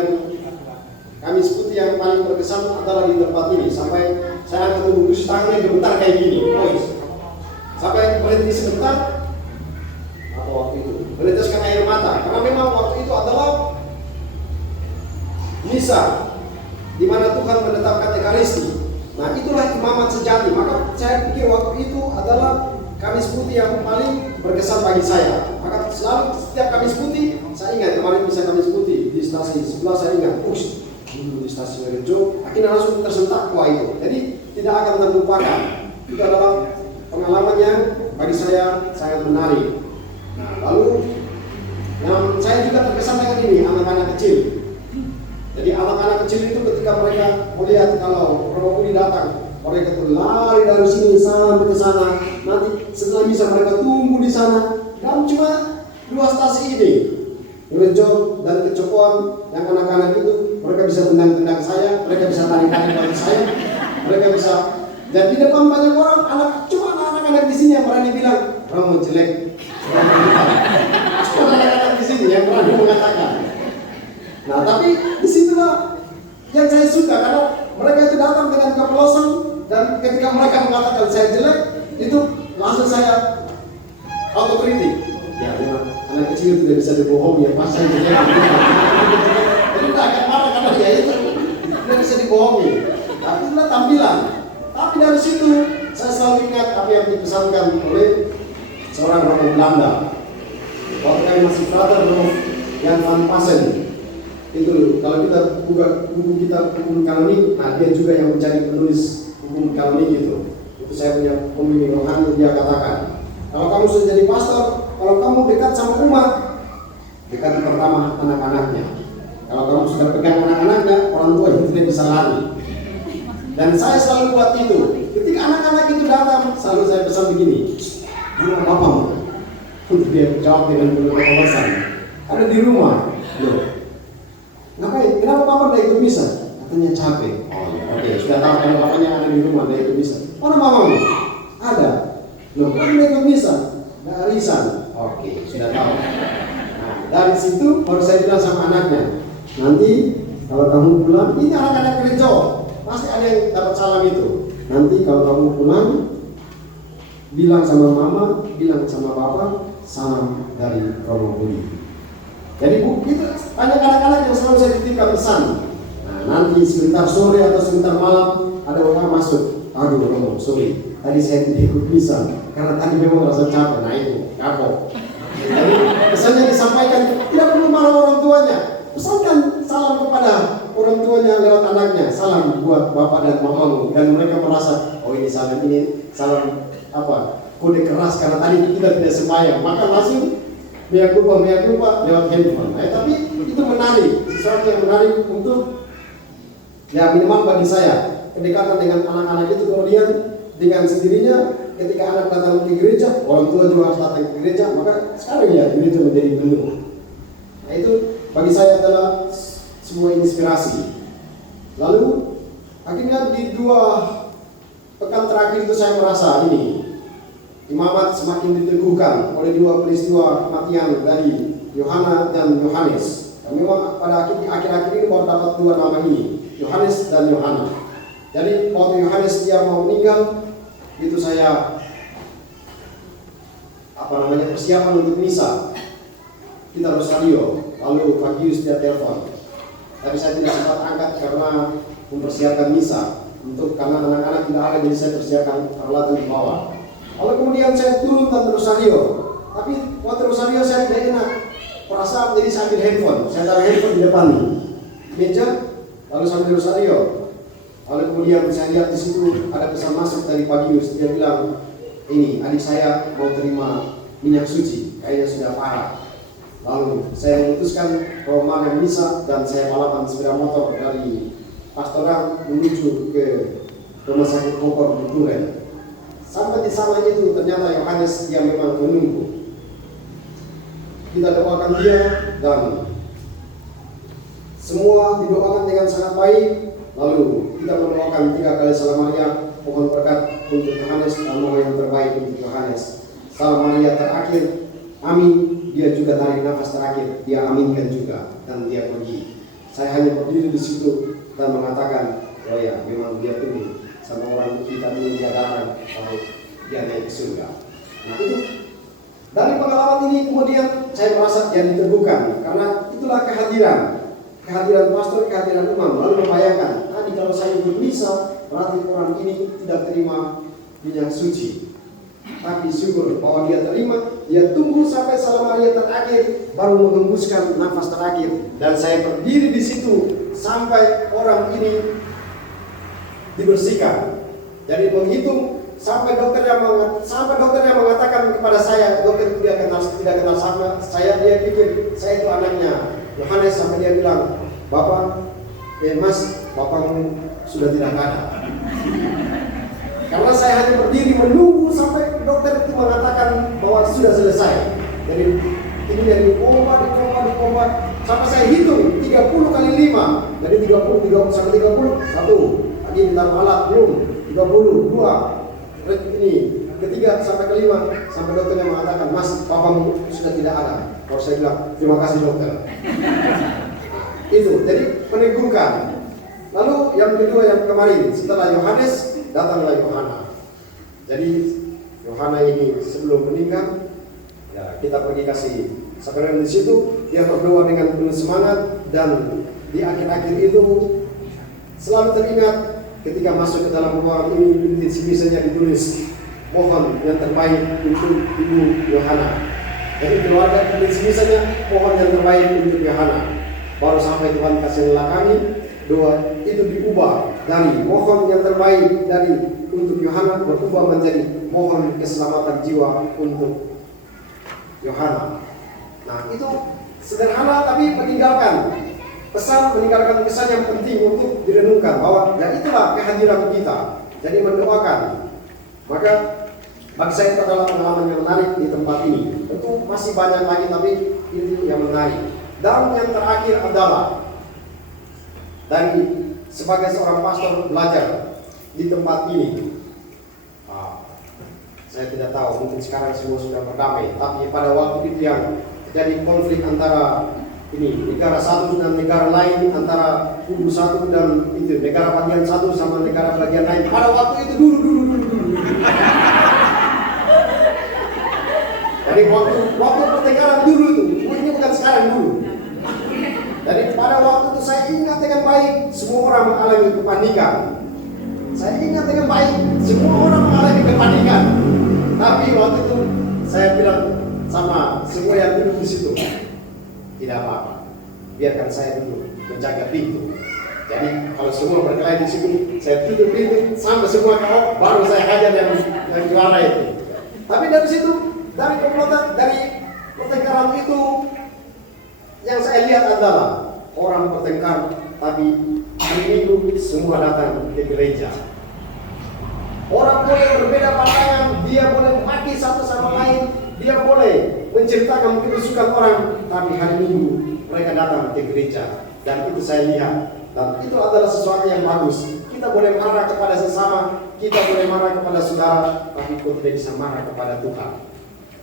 Kamis Putih yang paling berkesan adalah di tempat ini. Sampai saya angkat tubuh kudus, tangannya gemetar kayak gini, sampai berhenti sebentar. Apa waktu itu? Meneteskan air mata, karena memang waktu itu adalah misa di mana Tuhan menetapkan Ekaristi. Nah, itulah imamat sejati. Maka saya pikir waktu itu adalah Kamis Putih yang paling berkesan bagi saya. Maka selalu setiap Kamis Putih, saya ingat kemarin misa Kamis Putih di stasiun sebelah, saya ingat, dulu di stasiun Rejo, akhirnya langsung tersentak kuah itu. Jadi tidak akan terlupakan. Itu adalah pengalaman yang bagi saya sangat menarik. Nah, lalu yang saya juga terkesan dengan ini, anak-anak kecil. Jadi anak-anak kecil itu ketika mereka melihat kalau Romo Budi datang, mereka tuh lari dari sini sampai ke sana. Nanti setelah bisa mereka tunggu di sana. Dan cuma 2 stasi ini, Rejo dan Kecokuan, yang anak-anak itu mereka bisa tendang-tendang saya, mereka bisa tarik-tarik baju saya, mereka bisa. Dan di depan banyak orang, cuma anak-anak di sini yang berani bilang Romo jelek. Cuma anak-anak di sini yang berani mengatakan. Nah, tapi disitulah yang saya suka, karena mereka itu datang dengan kepolosan, dan ketika mereka mengatakan saya jelek, itu langsung saya autokritik. Ya, anak kecil tidak bisa dibohongi ya, pas saya jelek. Jadi tidak akan marah karena dia itu tidak bisa dibohongi. Tapi itulah tampilan. Tapi dari situ saya selalu ingat apa yang dipesankan oleh seorang Romo Belanda. Waktu kami masih frater Romo Jan van Pasen. Itu kalau kita buka buku kitab hukum kanonik, nah dia juga yang menjadi penulis hukum kanonik itu. Itu saya punya pembimbing rohani, dia katakan, kalau kamu sudah jadi pastor, kalau kamu dekat sama umat, dekat pertama anak-anaknya. Kalau kamu sudah pegang anak-anaknya, orang tua itu tidak bisa lari. Dan saya selalu buat itu. Ketika anak-anak itu datang, selalu saya pesan begini, mana bapamu? Untuk dia jawab dengan penuh kewawasan. Ada di rumah. Loh, ngapain? Kenapa papa tidak ikut misa? Katanya capek. Oh ya, oke. Sudah tahu kalau bapaknya ada di rumah, tidak ikut misa. Mana mamamu? Ada. Loh, kan tidak ikut misa? Tidak arisan. Oke, sudah tahu. Nah, dari situ baru saya bilang sama anaknya, nanti kalau kamu pulang, ini anak-anak gereja, pasti ada yang dapat salam itu. Nanti kalau kamu pulang, bilang sama mama, bilang sama bapak, salam dari Romo Budi. Jadi itu banyak anak-anak yang selalu saya titipkan pesan. Nah, nanti sebentar sore atau sebentar malam ada orang masuk. Aduh Romo, sorry, tadi saya tidak ikut misa karena tadi memang rasa capek. Nah itu kapok. Jadi pesannya disampaikan, tidak perlu marah orang tuanya. Pesankan salam kepada orang tuanya lewat anaknya. Salam buat bapak dan mamamu, dan mereka merasa, oh ini salam apa? Kode keras karena tadi kita tidak sembahyang, maka langsung mea culpa lewat handphone. Nah, tapi itu menarik, sesuatu yang menarik untuk ya minimal bagi saya kedekatan dengan anak-anak itu. Kemudian dengan sendirinya ketika anak datang ke gereja, orang tua juga harus datang ke gereja, maka sekarang ya gereja menjadi penuh. Nah itu bagi saya adalah sebuah inspirasi. Lalu akhirnya di 2 pekan terakhir itu saya merasa ini imamat semakin diteguhkan oleh 2 peristiwa kematian dari Yohana dan Yohanes. Dan memang pada akhir-akhir ini baru dapat 2 nama ini, Yohanes dan Yohana. Jadi waktu Yohanes dia mau meninggal, itu saya persiapan untuk misa. Kita rosario, lalu Pagius dia telepon. Tapi saya tidak sempat angkat karena mempersiapkan misa. Karena anak-anak tidak ada, jadi saya persiapkan peralatan di bawah. Lalu kemudian saya turun dan rosario. Tapi waktu rosario saya tidak enak perasaan, jadi saya ambil handphone. Saya taruh handphone di depan meja, lalu sambil rosario. Lalu kemudian saya lihat di situ ada pesan masuk dari Pagius. Dia bilang, ini adik saya mau terima minyak suci, kayaknya sudah parah. Lalu saya memutuskan rombongan misa dan saya balapan sepeda motor dari pastoral menuju ke rumah sakit Bogor Duren. Sampai di sana itu ternyata Yohanes dia memang menunggu. Kita doakan dia dan semua didoakan dengan sangat baik. Lalu kita mendoakan 3 kali Salam Maria, mohon berkat untuk Yohanes dan mohon yang terbaik untuk Yohanes. Salam Maria terakhir, amin. Dia juga tarik nafas terakhir, dia aminkan juga dan dia pergi. Saya hanya berdiri di situ dan mengatakan, oh ya, memang dia turun sama orang kita ini dia datang kalau dia naik ke surga. Nah itu dari pengalaman ini kemudian saya merasa dia diteguhkan karena itulah kehadiran pastor, kehadiran imam. Lalu membayangkan, tadi kalau saya bermisa berarti orang ini tidak terima minyak suci. Tapi syukur bahwa dia terima, dia tunggu sampai Salam Maria terakhir baru menghembuskan nafas terakhir. Dan saya berdiri di situ sampai orang ini dibersihkan. Jadi menghitung sampai dokternya mengatakan kepada saya, dokter tidak kenal sama saya, dia pikir saya itu anaknya Yohanes, sampai dia bilang, Bapak, Mas, Bapakmu sudah tidak ada. Karena saya hanya berdiri menunggu sampai dokter itu mengatakan bahwa sudah selesai. Jadi ini dari pompa sampai saya hitung 30 kali 5. Jadi 30 sampai 30, 1. Lagi ditaruh alat belum. 32. Ini ketiga sampai kelima sampai dokternya mengatakan, Mas, Bapakmu sudah tidak ada. Kalau saya bilang, terima kasih dokter. Itu jadi peneguhkan. Lalu yang kedua yang kemarin setelah Yohanes datanglah Yohana. Jadi Yohana ini sebelum meninggal, ya kita pergi kasih sakramen di situ. Dia berdoa dengan penuh semangat dan di akhir-akhir itu selalu teringat ketika masuk ke dalam ruangan ini intisibisanya ditulis, mohon yang terbaik untuk Ibu Yohana. Jadi keluarga intisibisanya mohon yang terbaik untuk Yohana. Baru sampai Tuhan kasih lelah kami. Doa itu diubah dari mohon yang terbaik dari untuk Yohana berubah menjadi mohon keselamatan jiwa untuk Yohana. Nah itu sederhana tapi meninggalkan pesan yang penting untuk direnungkan bahwa ya itulah kehadiran kita. Jadi mendoakan. Maka bagi saya itu adalah pengalaman yang menarik di tempat ini. Tentu masih banyak lagi tapi itu yang menarik. Dan yang terakhir adalah dari sebagai seorang pastor belajar di tempat ini. Saya tidak tahu, mungkin sekarang semua sudah berdamai. Tapi pada waktu itu yang terjadi konflik antara ini negara satu dan negara lain, antara kubu satu dan itu negara bagian satu sama negara bagian lain. Pada waktu itu dulu. Jadi waktu pertengkaran dulu itu, ini bukan sekarang dulu. Jadi pada waktu itu saya ingat dengan baik semua orang mengalami kepanikan. Saya ingat dengan baik semua orang mengalami kepanikan. Tapi waktu itu saya bilang sama semua yang duduk di situ, tidak apa-apa, biarkan saya duduk menjaga pintu. Jadi kalau semua berkelahi di situ, saya tutup pintu sampai semua kau, baru saya hajar yang juara itu. Tapi dari situ, dari komplotan, dari pertengkaran itu, yang saya lihat adalah orang bertengkar, tapi hari Minggu semua datang ke gereja. Orang boleh berbeda pandangan, dia boleh maki satu sama lain, dia boleh menceritakan kerusukan orang, tapi hari Minggu mereka datang ke gereja. Dan itu saya lihat, dan itu adalah sesuatu yang bagus. Kita boleh marah kepada sesama, kita boleh marah kepada saudara, tapi kita tidak bisa marah kepada Tuhan.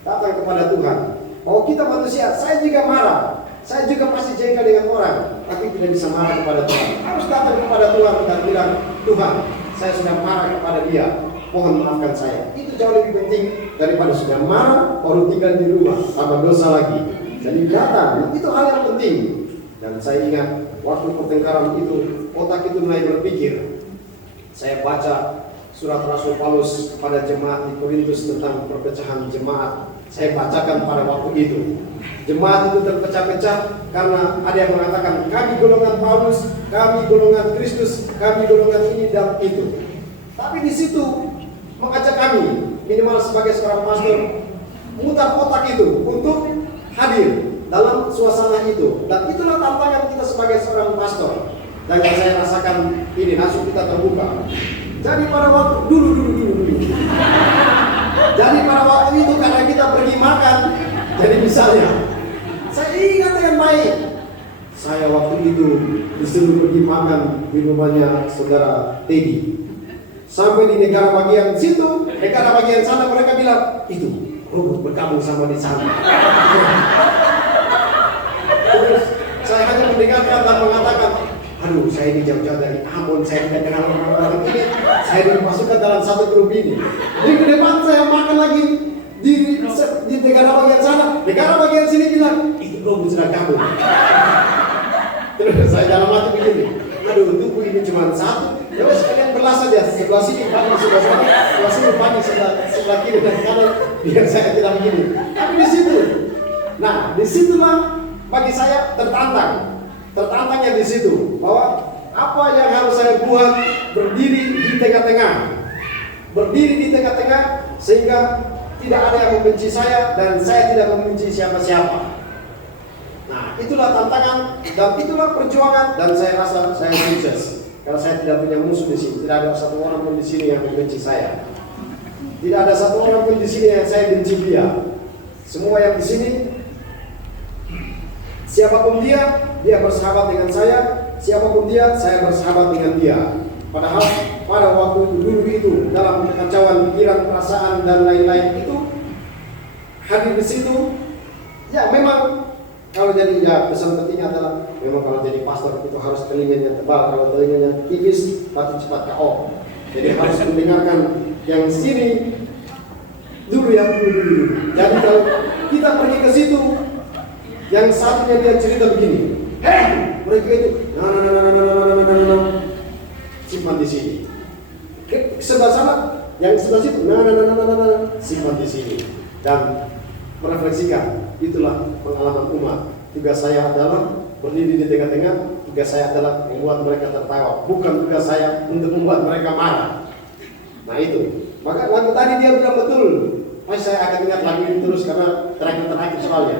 Datang kepada Tuhan. Bahwa kita manusia, saya juga marah. Saya juga pasti jengkel dengan orang, tapi tidak bisa marah kepada Tuhan. Harus datang kepada Tuhan dan bilang, Tuhan, saya sudah marah kepada dia, mohon maafkan saya. Itu jauh lebih penting daripada sudah marah, baru tinggal di rumah, tambah dosa lagi. Jadi datang, itu hal yang penting. Dan saya ingat, waktu pertengkaran itu, otak itu mulai berpikir. Saya baca surat Rasul Paulus kepada jemaat di Korintus tentang perpecahan jemaat. Saya bacakan pada waktu itu. Jemaat itu terpecah-pecah karena ada yang mengatakan kami golongan Paulus, kami golongan Kristus, kami golongan ini dan itu. Tapi di situ mengajak kami minimal sebagai seorang pastor mutar otak itu untuk hadir dalam suasana itu. Dan itulah tantangan kita sebagai seorang pastor. Dan yang saya rasakan ini langsung kita terbuka. Jadi pada waktu dulu. Jadi pada waktu itu karena kita pergi makan, jadi misalnya saya ingat dengan baik, saya waktu itu disuruh pergi makan di rumahnya saudara Teddy. Sampai di negara bagian situ, negara bagian sana mereka bilang, itu Robert bergabung sama di sana. Terus saya hanya mendengarkan dan mengatakan, aduh, saya ini jauh-jauh dari Ambon, saya tidak kenal orang-orang ini, saya dimasukkan dalam satu grup ini. Di depan saya makan lagi di negara bagian sana, negara bagian sini bilang, itu Robert sudah gabung. Terus saya dalam hati begini, aduh, tubuh ini cuma satu. Ya wes, kalian belas saja, sebelah sini pagi, sebelah sana, sebelah sini pagi, sebelah kiri dan kanan, biar saya tidak begini. Tapi di situ, nah disitulah bagi saya tertantangnya di situ, bahwa apa yang harus saya buat, berdiri di tengah-tengah, sehingga tidak ada yang membenci saya dan saya tidak membenci siapa-siapa. Nah, itulah tantangan dan itulah perjuangan, dan saya rasa saya sukses. Karena saya tidak punya musuh di sini, tidak ada satu orang pun di sini yang membenci saya. Tidak ada satu orang pun di sini yang saya benci dia. Semua yang di sini, siapapun dia bersahabat dengan saya. Siapapun dia, saya bersahabat dengan dia. Padahal pada waktu dulu itu, dalam kekacauan pikiran, perasaan dan lain-lain itu, hadir di situ, ya memang. Kalau jadi, ya pesan pentingnya adalah memang kalau jadi pastor itu harus telinganya tebal, kalau telinganya tipis pasti cepat KO. Jadi harus mendengarkan yang sini dulu ya dulu. Jadi kalau kita pergi ke situ, yang satunya dia cerita begini, mereka itu, simpan di sini. Sebelah sana, yang sebelah situ, simpan di sini. Dan merefleksikan, itulah pengalaman umat. Tugas saya adalah berdiri di tengah-tengah, tugas saya adalah membuat mereka tertawa, bukan tugas saya untuk membuat mereka marah. Nah itu, maka lagu tadi dia bilang betul. Saya akan ingat lagu ini terus karena terakhir soalnya.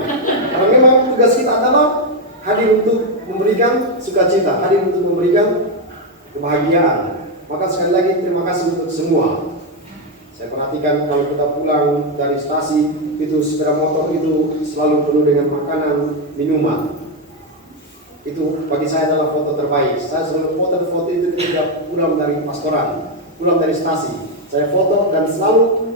Karena memang tugas kita adalah hadir untuk memberikan sukacita, hadir untuk memberikan kebahagiaan. Maka sekali lagi terima kasih untuk semua. Saya perhatikan kalau kita pulang dari stasi, itu sepeda motor itu selalu penuh dengan makanan, minuman. Itu bagi saya adalah foto terbaik. Saya selalu foto itu ketika pulang dari pastoran, pulang dari stasi. Saya foto dan selalu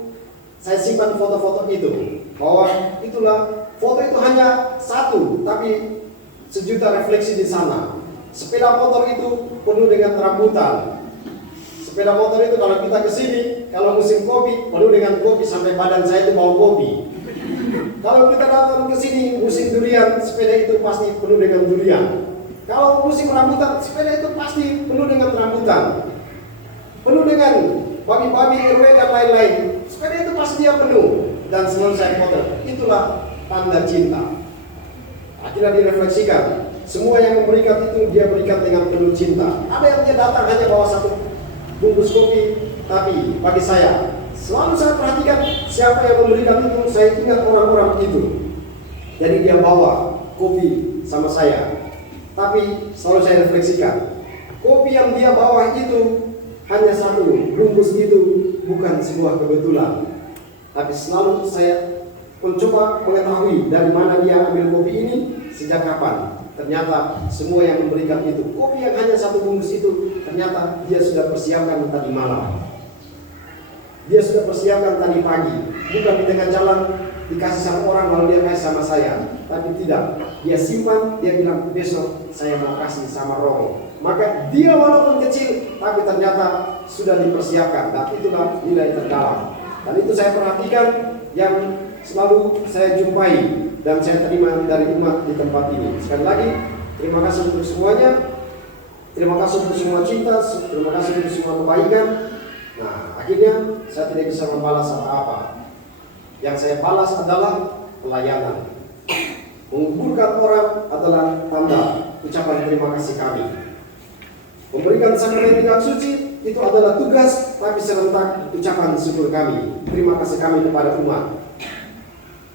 saya simpan foto-foto itu. Bahwa itulah, foto itu hanya satu, tapi sejuta refleksi di sana. Sepeda motor itu penuh dengan rambutan. Sepeda motor itu kalau kita ke sini, kalau musim kopi, penuh dengan kopi sampai badan saya itu bau kopi. Kalau kita datang ke sini musim durian, sepeda itu pasti penuh dengan durian. Kalau musim rambutan, sepeda itu pasti penuh dengan rambutan. Penuh dengan babi-babi, RW dan lain-lain. Sepeda itu pasti dia penuh. Dan selalu saya foto. Itulah tanda cinta. Akhirnya direfleksikan. Semua yang memberikan itu dia berikan dengan penuh cinta. Ada yang dia datang hanya bawa satu bungkus kopi, tapi bagi saya selalu saya perhatikan siapa yang memberikan itu, saya ingat orang-orang itu. Jadi dia bawa kopi sama saya, tapi selalu saya refleksikan kopi yang dia bawa itu hanya satu bungkus, itu bukan sebuah kebetulan, tapi selalu saya mencoba mengetahui dari mana dia ambil kopi ini, sejak kapan. Ternyata semua yang memberikan itu, kopi yang hanya satu bungkus itu, ternyata dia sudah persiapkan tadi malam. Dia sudah persiapkan tadi pagi. Bukan di tengah jalan dikasih sama orang lalu dia kasih sama saya. Tapi tidak, dia simpan, dia bilang besok saya mau kasih sama Roy. Maka dia walaupun kecil, tapi ternyata sudah dipersiapkan. Dan itulah nilai terdalam. Dan itu saya perhatikan yang selalu saya jumpai dan saya terima dari umat di tempat ini. Sekali lagi, terima kasih untuk semuanya. Terima kasih untuk semua cinta, terima kasih untuk semua kebaikan. Nah, akhirnya saya tidak bisa membalas apa-apa. Yang saya balas adalah pelayanan. Menguburkan orang adalah tanda ucapan terima kasih kami. Memberikan sakramen minyak suci itu adalah tugas, tapi serentak ucapan syukur kami. Terima kasih kami kepada umat.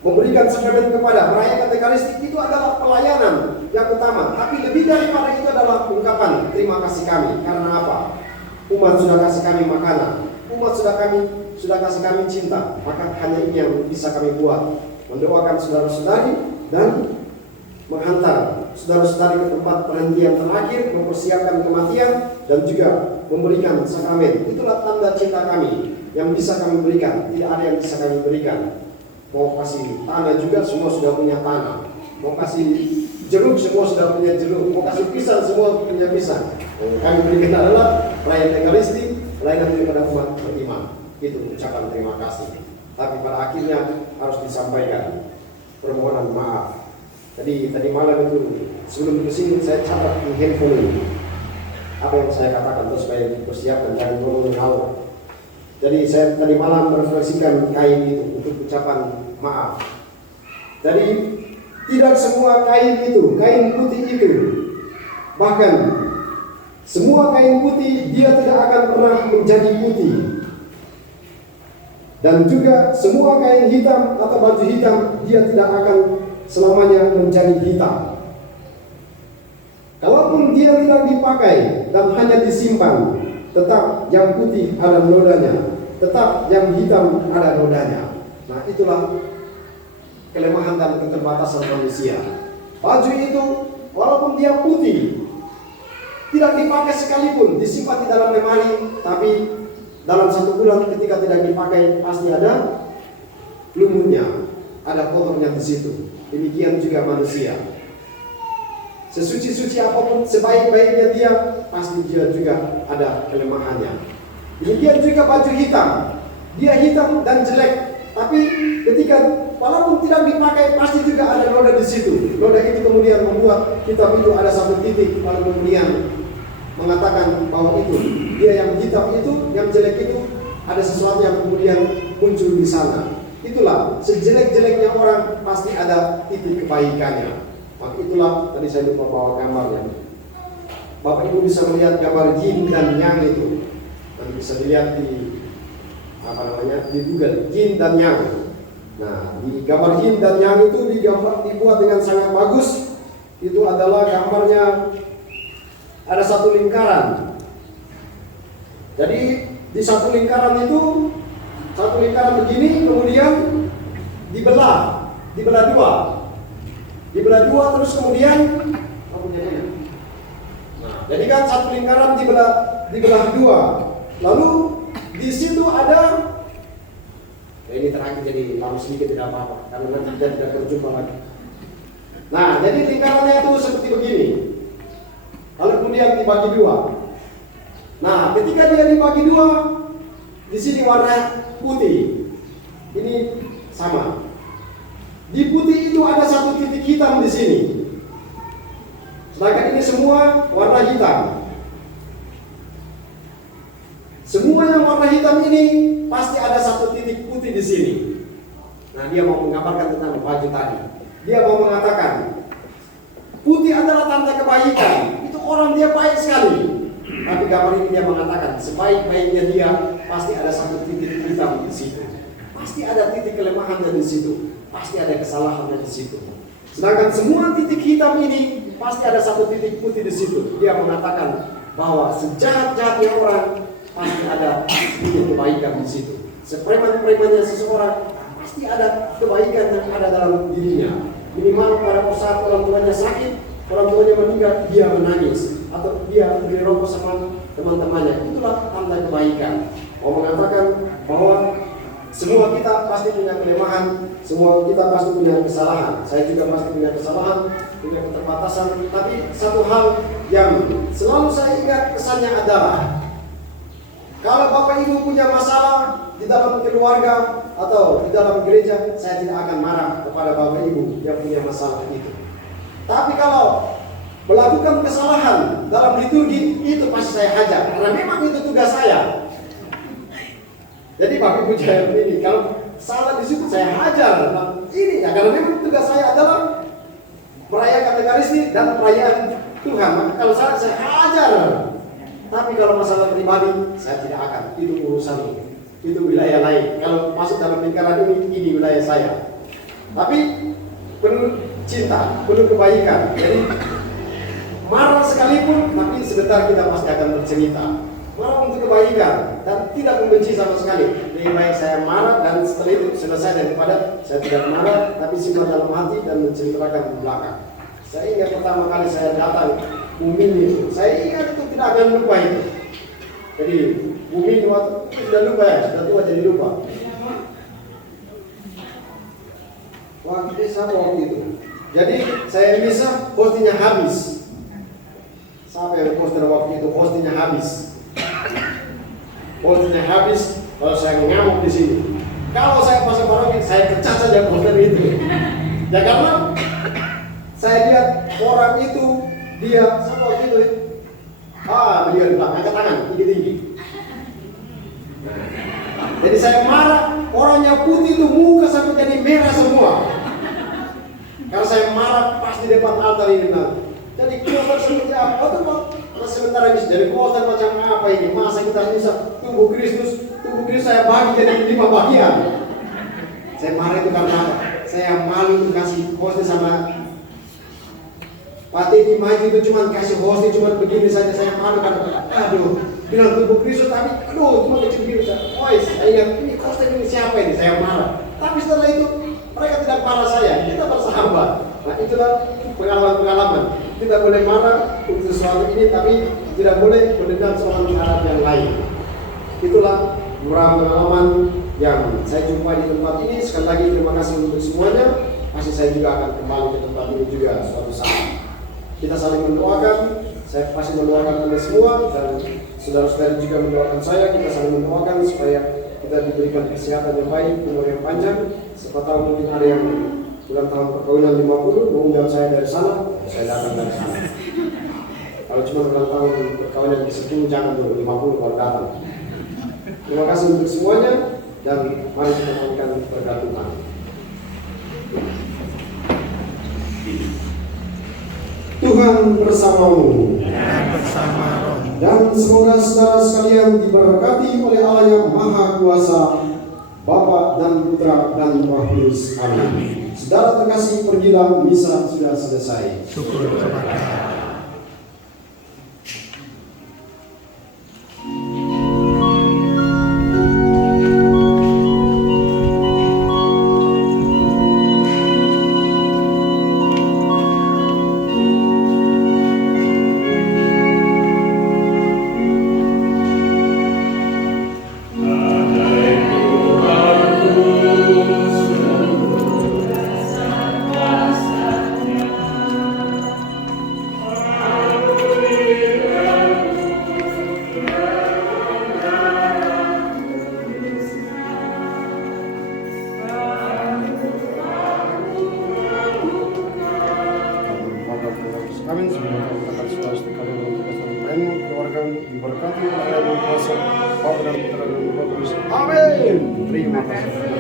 Memberikan sakramen kepada merayakan Ekaristi itu adalah pelayanan yang utama. Tapi lebih daripada itu adalah ungkapan terima kasih kami. Karena apa? Umat sudah kasih kami makanan. Umat sudah kasih kami cinta. Maka hanya ini yang bisa kami buat. Mendoakan saudara-saudari dan menghantar saudara-saudari ke tempat perhentian terakhir, mempersiapkan kematian, dan juga memberikan sakramen. Itulah tanda cinta kami yang bisa kami berikan. Tidak ada yang bisa kami berikan. Mau kasih tanah juga, semua sudah punya tanah. Mau kasih jeruk, semua sudah punya jeruk. Mau kasih pisang, semua punya pisang. Yang kami berikan adalah perayaan Ekaristi, pelayanan daripada umat beriman. Itu ucapan terima kasih. Tapi pada akhirnya harus disampaikan permohonan maaf. Jadi tadi malam itu sebelum kesini saya catat di handphone ini apa yang saya katakan terus supaya dipersiapkan, jangan ngomong ngawur. Jadi saya tadi malam merefleksikan kain itu untuk ucapan maaf. Jadi tidak semua kain itu, kain putih itu, bahkan semua kain putih dia tidak akan pernah menjadi putih. Dan juga semua kain hitam atau baju hitam dia tidak akan selamanya menjadi hitam. Kalaupun dia tidak dipakai dan hanya disimpan, tetap yang putih ada nodanya, tetap yang hitam ada nodanya. Nah, itulah kelemahan dan keterbatasan manusia. Baju itu walaupun dia putih, tidak dipakai sekalipun, disimpan di dalam lemari, tapi dalam 1 bulan ketika tidak dipakai pasti ada lumutnya, ada kotornya di situ. Demikian juga manusia. Sesuci-suci apapun, sebaik-baiknya dia, pasti dia juga ada kelemahannya. Demikian juga baju hitam. Dia hitam dan jelek, tapi ketika walaupun tidak dipakai, pasti juga ada noda di situ. Noda itu kemudian membuat hitam itu ada 1 titik, lalu kemudian mengatakan bahwa itu dia yang hitam itu, yang jelek itu ada sesuatu yang kemudian muncul di sana. Itulah sejelek-jeleknya orang pasti ada titik kebaikannya. Maka itulah tadi saya lupa bawa gambarnya. Bapak Ibu bisa melihat gambar yin dan yang itu. Nanti bisa dilihat di di Google, yin dan yang. Nah, di gambar yin dan yang itu dibuat dengan sangat bagus. Itu adalah gambarnya ada 1 lingkaran. Jadi di 1 lingkaran itu, 1 lingkaran begini kemudian dibelah 2, terus kemudian jadi kan 1 lingkaran dibelah 2. Lalu di situ ada ini terakhir, jadi lama sedikit tidak apa-apa karena nanti kita tidak berjumpa lagi. Nah, jadi lingkarannya itu seperti begini. Lalu kemudian dibagi 2. Nah, ketika dia dibagi 2, di sini warna putih. Ini sama. Di putih itu ada 1 titik hitam di sini. Sedangkan ini semua warna hitam. Semua yang warna hitam ini pasti ada 1 titik putih di sini. Nah, dia mau menggambarkan tentang baju tadi. Dia mau mengatakan putih adalah tanda kebaikan. Itu orang dia baik sekali. Tapi gambar ini dia mengatakan sebaik-baiknya dia pasti ada 1 titik hitam di situ. Pasti ada titik kelemahannya di situ. Pasti ada kesalahannya di situ. Sedangkan semua titik hitam ini pasti ada 1 titik putih di situ. Dia mengatakan bahwa sejahat-jahatnya orang pasti ada titik kebaikan di situ. Sepreman-premannya seseorang pasti ada kebaikan yang ada dalam dirinya. Minimal pada saat orang tuanya sakit, orang tuanya meninggal, dia menangis atau dia beri rokok sama teman-temannya. Itulah tanda kebaikan. Mau mengatakan bahwa semua kita pasti punya kelemahan, semua kita pasti punya kesalahan. Saya juga pasti punya kesalahan, punya keterbatasan. Tapi satu hal yang selalu saya ingat kesannya adalah kalau Bapak Ibu punya masalah di dalam keluarga atau di dalam gereja, saya tidak akan marah kepada Bapak Ibu yang punya masalah itu. Tapi kalau melakukan kesalahan dalam liturgi, itu pasti saya hajar, karena memang itu tugas saya. Jadi Bapak Ibu jangan ini, kalau salah di situ saya hajar. Nah, ini ya, karena memang tugas saya adalah merayakan Ekaristi dan perayaan Tuhan. Maka kalau salah saya hajar. Tapi kalau masalah pribadi, saya tidak akan. Itu urusan, itu wilayah lain. Kalau masuk dalam lingkaran ini wilayah saya. Tapi penuh cinta, penuh kebaikan. Jadi marah sekalipun, tapi sebentar kita pasti akan bercerita. Marah untuk kebaikan dan tidak membenci sama sekali. Lebih baik saya marah dan setelah itu selesai, daripada saya tidak marah tapi simpan dalam hati dan menceritakan di belakang. Saya ingat pertama kali saya datang Bumi itu, saya ingat itu tidak akan lupa itu. Jadi Bumi waktu itu sudah lupa ya, sudah tua jadi lupa. Waktu itu. Jadi saya bisa hostingnya habis. Siapa yang poster waktu itu hostingnya habis? Hostingnya habis, kalau saya ngamuk di sini. Kalau saya pasang barang saya pecat saja poster itu. Ya karena saya lihat orang itu dia seperti itu. Beliau di belakang, angkat tangan tinggi-tinggi. Jadi saya marah, orangnya putih itu muka sampai jadi merah semua. Karena saya marah pas di depan altar ini nanti. Jadi poster seperti apa tuh Pak? Sementara ini jadi poster macam apa ini? Masa kita bisa tubuh Kristus saya bagi jadi 5 bagian. Saya marah itu karena apa? Saya malu kasih poster sama Pak Teddy maju itu cuma kasih hosting cuma begini saja, saya malu karena bilang tubuh Kristus tapi cuma kecil begini saja. Saya ingat ini hosting ini siapa ini? Saya marah. Tapi setelah itu mereka tidak marah saya, kita bersahabat. Nah itulah pengalaman-pengalaman. Kita boleh marah untuk sesuatu ini, tapi tidak boleh menendam seorang terhadap yang lain. Itulah beberapa pengalaman yang saya jumpai di tempat ini. Sekali lagi terima kasih untuk semuanya. Pasti saya juga akan kembali ke tempat ini juga suatu saat. Kita saling mendoakan. Saya pasti mendoakan Anda semua dan saudara-saudari juga mendoakan saya. Kita saling mendoakan supaya kita diberikan kesehatan yang baik, umur yang panjang. Siapa tahu mungkin ada yang ulang tahun perkawinan 50, mengundang saya dari sana, saya datang dari sana. Kalau cuma ulang tahun perkawinan di 10, jangan dulu 50 kalau datang. Terima kasih untuk semuanya dan mari kita naikkan berkat Tuhan. Tuhan bersamamu. bersama roh. Dan semoga saudara sekalian diberkati oleh Allah yang Maha Kuasa, Bapa dan Putra dan Roh Kudus. Amin. Saudara terkasih, pergilah, misa sudah selesai. Syukur kepada Allah. Amin. Semoga berkat saudara sekalian untuk kesehatan keluarga diberkati oleh Allah yang Kuasa, Bapa dan Putra dan Roh Kudus. Amin. Terima kasih.